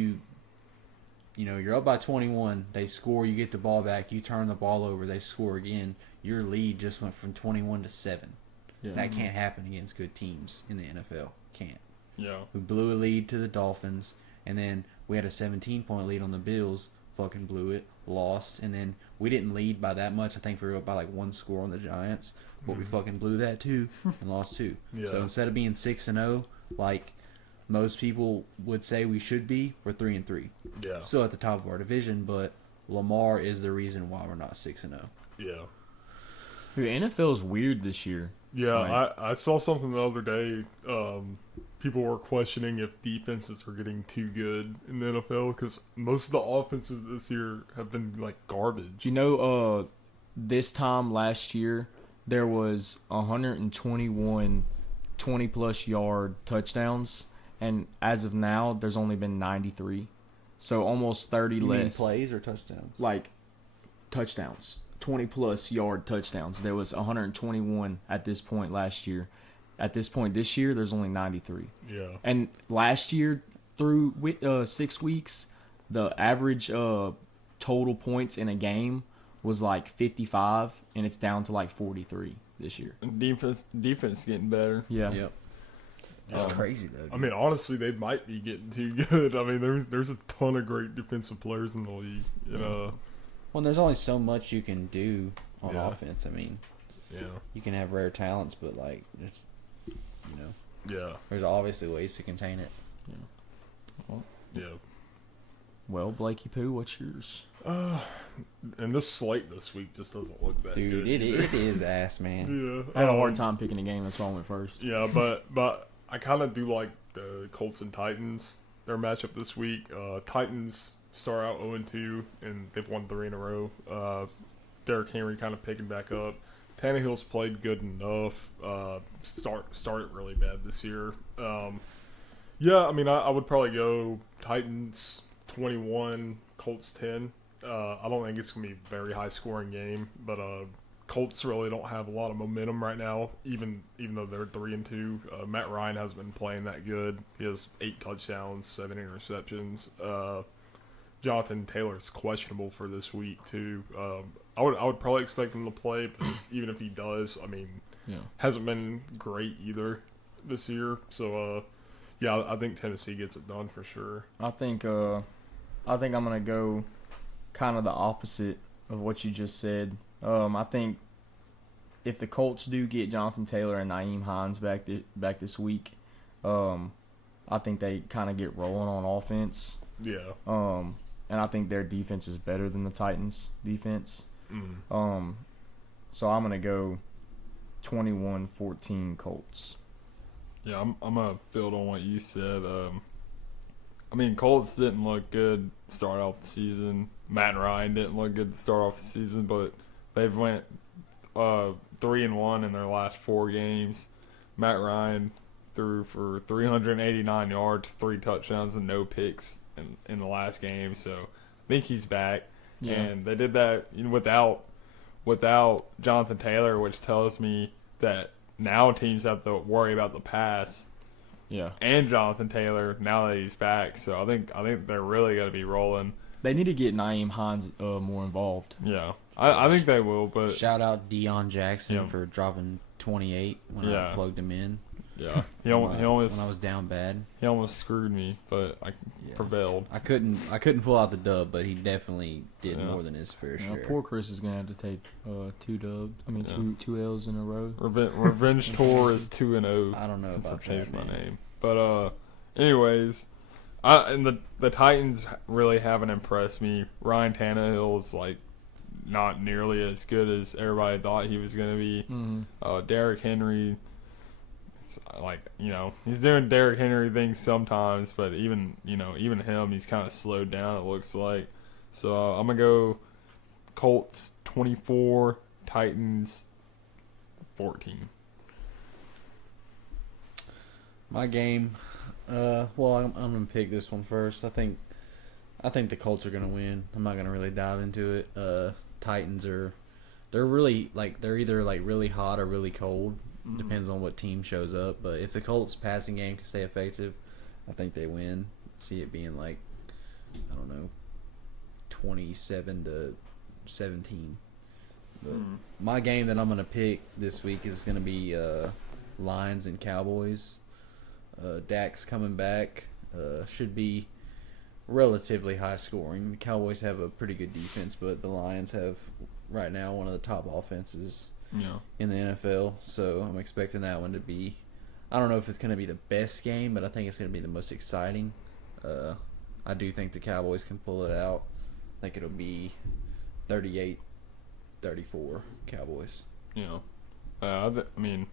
you're up by 21, they score, you get the ball back, you turn the ball over, they score again, your lead just went from 21 to 7. Yeah. That can't happen against good teams in the NFL. Can't. Yeah. We blew a lead to the Dolphins, and then we had a 17-point lead on the Bills, fucking blew it, lost, and then we didn't lead by that much. I think we were up by like 1 score on the Giants, but we fucking blew that too and lost 2. Yeah. So instead of being 6-0, like most people would say we should be, we're 3-3. Yeah. Still at the top of our division, but Lamar is the reason why we're not 6-0. Yeah. Dude, NFL is weird this year. Yeah, Like- I saw something the other day. People were questioning if defenses are getting too good in the NFL because most of the offenses this year have been like garbage. You know, this time last year, there was 121 20-plus yard touchdowns, and as of now, there's only been 93. So almost 30 You mean less. plays or touchdowns? Like, touchdowns. 20-plus yard touchdowns. There was 121 at this point last year. At this point this year, there's only 93. Yeah. And last year, through 6 weeks, the average total points in a game was like 55, and it's down to like 43 this year. And defense getting better. Yeah. Yep. It's crazy though. I mean, honestly, they might be getting too good. I mean, there's a ton of great defensive players in the league. Well, there's only so much you can do on Yeah. offense. I mean, Yeah. you can have rare talents, but like, just Yeah. there's obviously ways to contain it. Yeah. Well, Blakey Poo, what's yours? And this slate this week just doesn't look that Dude, good. it either. is ass, man. Yeah. I had a hard time picking a game. That's why I went first. Yeah, but I kind of do like the Colts and Titans. Their matchup this week. Titans start out 0-2, and they've won 3 in a row. Derrick Henry kind of picking back up. Tannehill's played good enough. Started really bad this year. Yeah, I mean, I would probably go Titans 21, Colts 10. I don't think it's going to be a very high-scoring game, but Colts really don't have a lot of momentum right now, even though they're 3-2. Matt Ryan hasn't been playing that good. He has 8 touchdowns, 7 interceptions. Jonathan Taylor's questionable for this week too. I would probably expect him to play, but even if he does, I mean, Yeah. hasn't been great either this year. So yeah, I think Tennessee gets it done for sure. I think I'm gonna go kind of the opposite of what you just said. I think if the Colts do get Jonathan Taylor and Naeem Hines back this week, I think they kind of get rolling on offense. Yeah. And I think their defense is better than the Titans' defense. Mm. So I'm gonna go 21-14 Colts. Yeah, I'm gonna build on what you said. I mean, Colts didn't look good to start off the season. Matt Ryan didn't look good to start off the season, but they've went 3-1 in their last 4 games. Matt Ryan threw for 389 yards, 3 touchdowns, and no picks in the last game. So I think he's back. Yeah. And they did that without Jonathan Taylor, which tells me that now teams have to worry about the pass. Yeah. And Jonathan Taylor now that he's back. So I think they're really going to be rolling. They need to get Naeem Hines more involved. Yeah. I think they will, but Shout out Deion Jackson Yeah. for dropping 28 when Yeah. I plugged him in. yeah, he when almost I was down bad. he almost screwed me, but I Yeah. prevailed. I couldn't pull out the dub, but he definitely did Yeah. more than his fair You know, share. poor Chris is gonna have to take two dubs. I mean, Yeah. two L's in a row. Revenge Tour is 2-0. I don't know Since about I've changed that, my man. name, but anyways, and the Titans really haven't impressed me. Ryan Tannehill is like not nearly as good as everybody thought he was going to be. Mm-hmm. Derrick Henry, like he's doing Derrick Henry things sometimes, but even him, he's kind of slowed down. It looks like. So I'm gonna go Colts 24, Titans 14. My game, well, I'm gonna pick this one first. I think the Colts are gonna win. I'm not gonna really dive into it. Titans they're either like really hot or really cold. Depends on what team shows up. But if the Colts passing game can stay effective, I think they win. See it being like, I don't know, 27-17. But my game that I'm gonna pick this week is gonna be Lions and Cowboys. Dak's coming back. Should be relatively high scoring. The Cowboys have a pretty good defense, but the Lions have right now one of the top offenses Yeah. in the NFL. So I'm expecting that one to be, I don't know if it's going to be the best game, but I think it's going to be the most exciting. I do think the Cowboys can pull it out. I think it'll be 38-34 Cowboys. I mean,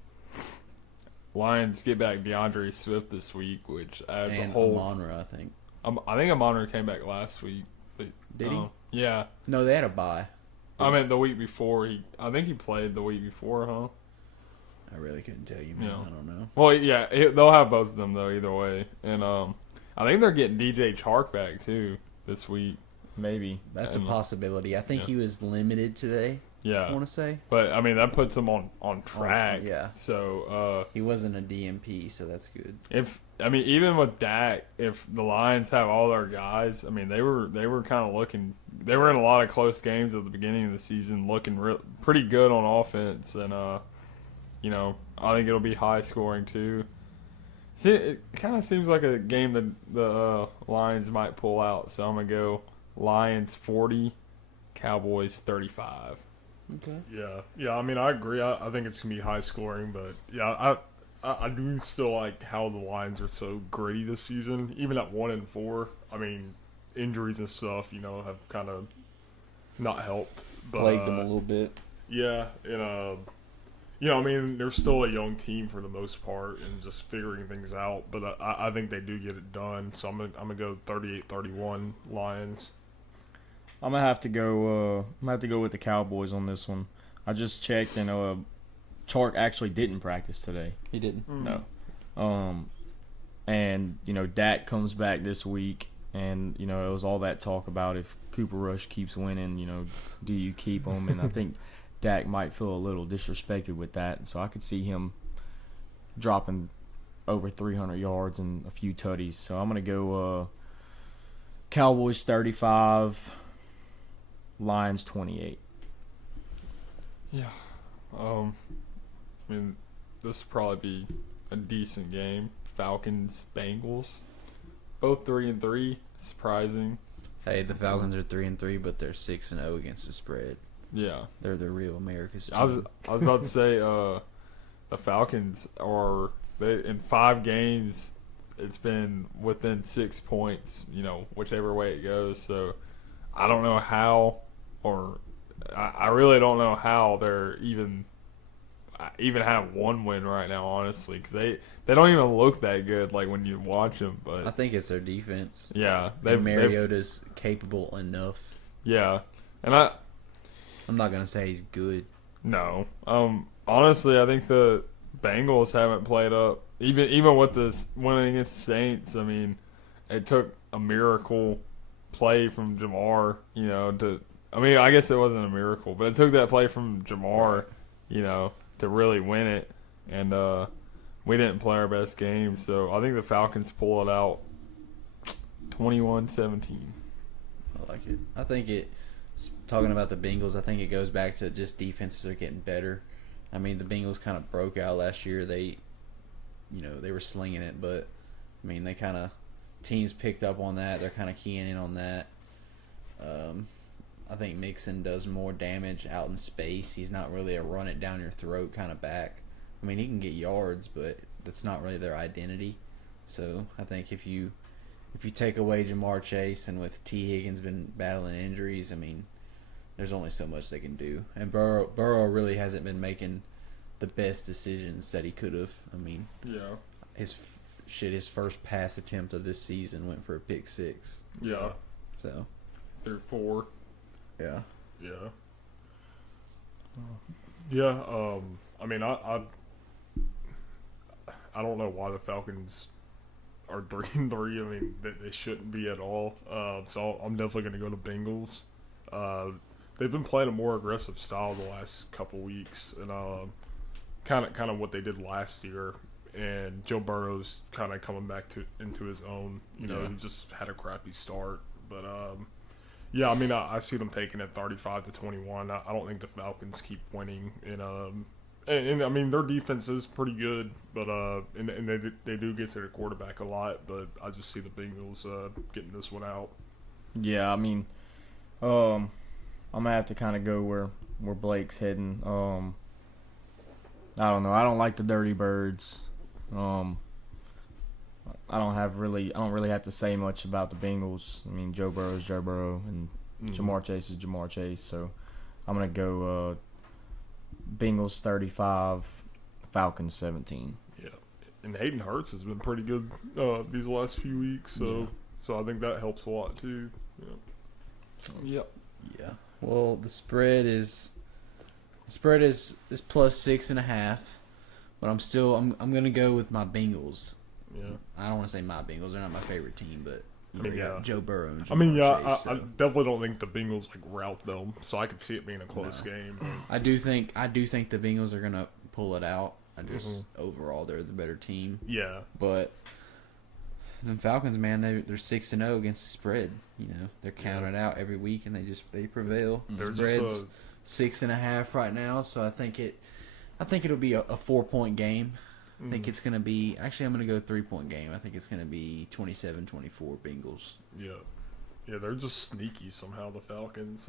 Lions get back DeAndre Swift this week, which adds And a whole. Amon-Ra, I think. I think Amon-Ra came back last week. But, Did he? Yeah. No, they had a bye. I mean, the week before. I think he played the week before, huh? I really couldn't tell you, man. Yeah. I don't know. Well, yeah, they'll have both of them, though, either way. And I think they're getting DJ Chark back, too, this week. Maybe. That's And- a possibility. I think yeah. he was limited today, I Yeah. want to say. But, I mean, that puts them on track. yeah. So, He wasn't a DMP, so that's good. even with Dak, if the Lions have all their guys, I mean, they were kind of looking. They were in a lot of close games at the beginning of the season, looking pretty good on offense, and I think it'll be high scoring too. See, it kind of seems like a game that the Lions might pull out, so I'm gonna go Lions 40, Cowboys 35. Okay. Yeah. I mean, I agree. I think it's gonna be high scoring, but yeah, I do still like how the Lions are so gritty this season, even at 1-4. I mean, injuries and stuff, have kind of not helped. But, Plagued them a little bit. Yeah, and I mean, they're still a young team for the most part and just figuring things out. But I think they do get it done. So I'm gonna go 38-31 Lions. I'm gonna have to go. With the Cowboys on this one. I just checked, and Chark actually didn't practice today. He didn't. No. And Dak comes back this week, and it was all that talk about if Cooper Rush keeps winning, do you keep him? And I think Dak might feel a little disrespected with that, so I could see him dropping over 300 yards and a few tutties. So I'm gonna go Cowboys 35, Lions 28. Yeah. I mean, this will probably be a decent game. Falcons, Bengals, both 3-3. Surprising. Hey, the Falcons are 3-3, but they're 6-0 against the spread. Yeah. They're the real America's team. I was about to say the Falcons in 5 games. It's been within 6 points. Whichever way it goes. So I don't know how, or I really don't know how they're even have one win right now, honestly, because they don't even look that good like when you watch them. But I think it's their defense. yeah, Mariota's capable enough. Yeah, and I'm not gonna say he's good. no, honestly, I think the Bengals haven't played up. Even with this winning against the Saints, I mean, it took a miracle play from Jamar, I guess it wasn't a miracle, but it took that play from Jamar, to really win it. And we didn't play our best game, so I think the Falcons pull it out 21-17. I like it. I Talking about the Bengals, I think it goes back to just defenses are getting better. I mean, the Bengals kind of broke out last year. They were slinging it, but I mean, they kind of teams picked up on that. They're kind of keying in on that. I think Mixon does more damage out in space. He's not really a run it down your throat kind of back. I mean, he can get yards, but that's not really their identity. So I think if you take away Jamar Chase, and with T. Higgins been battling injuries, I mean, there's only so much they can do. And Burrow really hasn't been making the best decisions that he could have. I mean, Yeah. his first pass attempt of this season went for a pick six. Yeah. So, 3-4. yeah. Yeah. Yeah. I mean, I don't know why the Falcons are 3-3. I mean, they shouldn't be at all. So I'm definitely going to go to Bengals. They've been playing a more aggressive style the last couple weeks, and kind of what they did last year. And Joe Burrow's kind of coming back into his own. He just had a crappy start, but yeah, I mean, I see them taking it 35-21. I don't think the Falcons keep winning, and I mean, their defense is pretty good, but and they do get to the quarterback a lot, but I just see the Bengals getting this one out. Yeah, I mean, I'm gonna have to kind of go where Blake's heading. I don't know. I don't like the Dirty Birds. I don't really have to say much about the Bengals. I mean, Joe Burrow is Joe Burrow, and Jamar Chase is Jamar Chase. So I'm gonna go Bengals 35, Falcons 17. Yeah, and Hayden Hurst has been pretty good these last few weeks, so I think that helps a lot too. Yep. Yeah. Well, the spread is plus 6.5, but I'm gonna go with my Bengals. Yeah. I don't want to say my Bengals; they're not my favorite team, but I mean, they got Joe Burrow. And I mean, Jamar yeah, Chase, I so. definitely don't think the Bengals rout them, so I could see it being a close game. I do think the Bengals are gonna pull it out. I just overall they're the better team. Yeah. But the Falcons, man, they're 6-0 against the spread. They're counted out every week, and they prevail. The spread's 6.5 right now, so I think it'll be a 4-point game. I think it's gonna be I'm gonna go 3-point game. I think it's gonna be 27-24 Bengals. Yeah. Yeah, they're just sneaky somehow, the Falcons.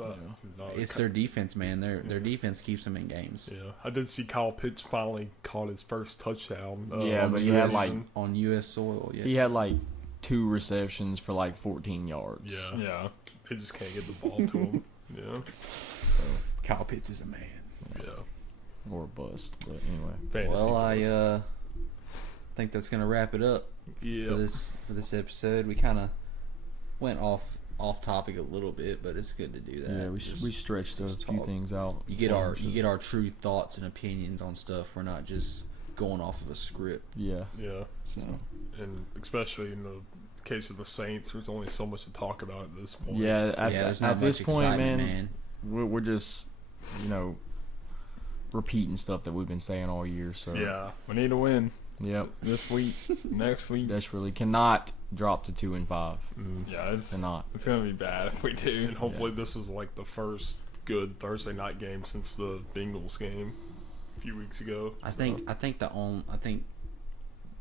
It's their defense, man. Their defense keeps them in games. Yeah, I did see Kyle Pitts finally caught his first touchdown. But he had on U.S. soil. Yes. He had 2 receptions for 14 yards. Yeah. Yeah. They just can't get the ball to him. Yeah. Kyle Pitts is a man. Yeah. Or bust. But anyway. Fantasy Well, I first. think that's gonna wrap it up Yeah. for this episode. We kind of went off topic a little bit, but it's good to do that. Yeah, we stretched a few talk. things out. You get our true thoughts and opinions on stuff. We're not just going off of a script. Yeah. Yeah. So And especially in the case of the Saints, there's only so much to talk about at this point. Yeah. there's not At this much point, excitement, man, we're just repeating stuff that we've been saying all year. So Yeah. We need to win Yep. this week, next week. Desperately cannot drop to 2-5. Yeah, it's Cannot. It's gonna be bad if we do. And hopefully this is the first good Thursday night game since the Bengals game a few weeks ago. I think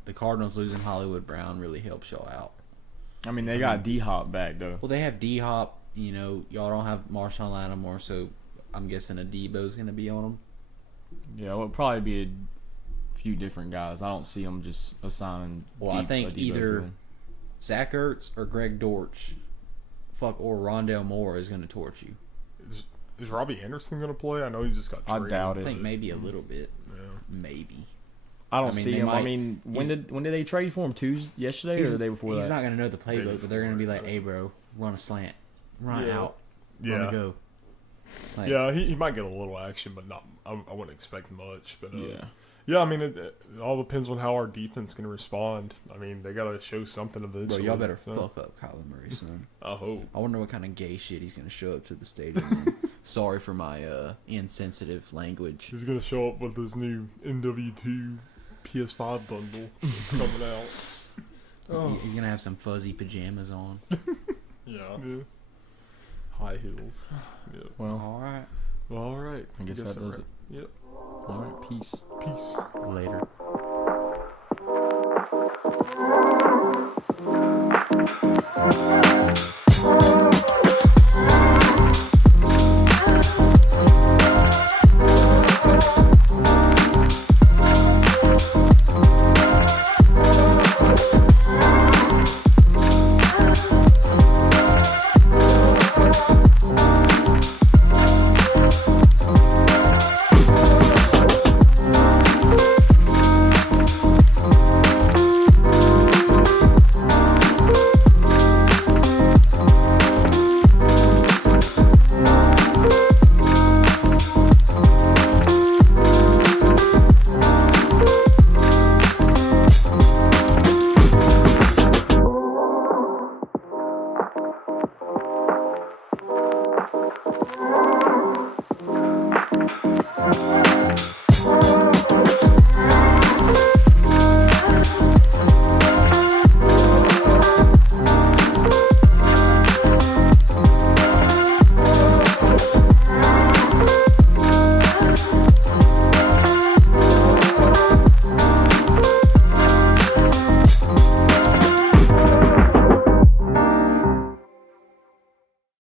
the Cardinals losing Hollywood Brown really helps y'all out. I mean, they got D-Hop back, though. Well, they have D-Hop. Y'all don't have Marshawn Lattimore, so I'm guessing a Debo's going to be on them. Yeah, it'll probably be a few different guys. I don't see them just assigning. Well, I think either Zach Ertz or Greg Dortch, or Rondale Moore is going to torch you. Is Robbie Anderson going to play? I know he just got I traded. doubt I it. think maybe a little bit. Yeah. Maybe. I don't I mean, see they him. might- I mean, when did they trade for him? Yesterday or the day before He's that? not going to know the Day playbook, but they're going to be like, before, "Hey, bro, run a slant, run Yeah. out, Yeah. run a go." Like, Yeah, he might get a little action, but not. I wouldn't expect much. But Yeah. yeah. I mean, it all depends on how our defense can respond. I mean, they got to show something bro, eventually. y'all better so, fuck up Kyler Murray, son. I hope. I wonder what kind of gay shit he's going to show up to the stadium. with. Sorry for my insensitive language. He's gonna show up with his new MW2 PS5 bundle that's coming out. He's going to have some fuzzy pajamas on. Yeah. Yeah. High heels. Yep. Well, All right. Well, all right. I guess that does it. Yep. All right, peace. Peace. Later.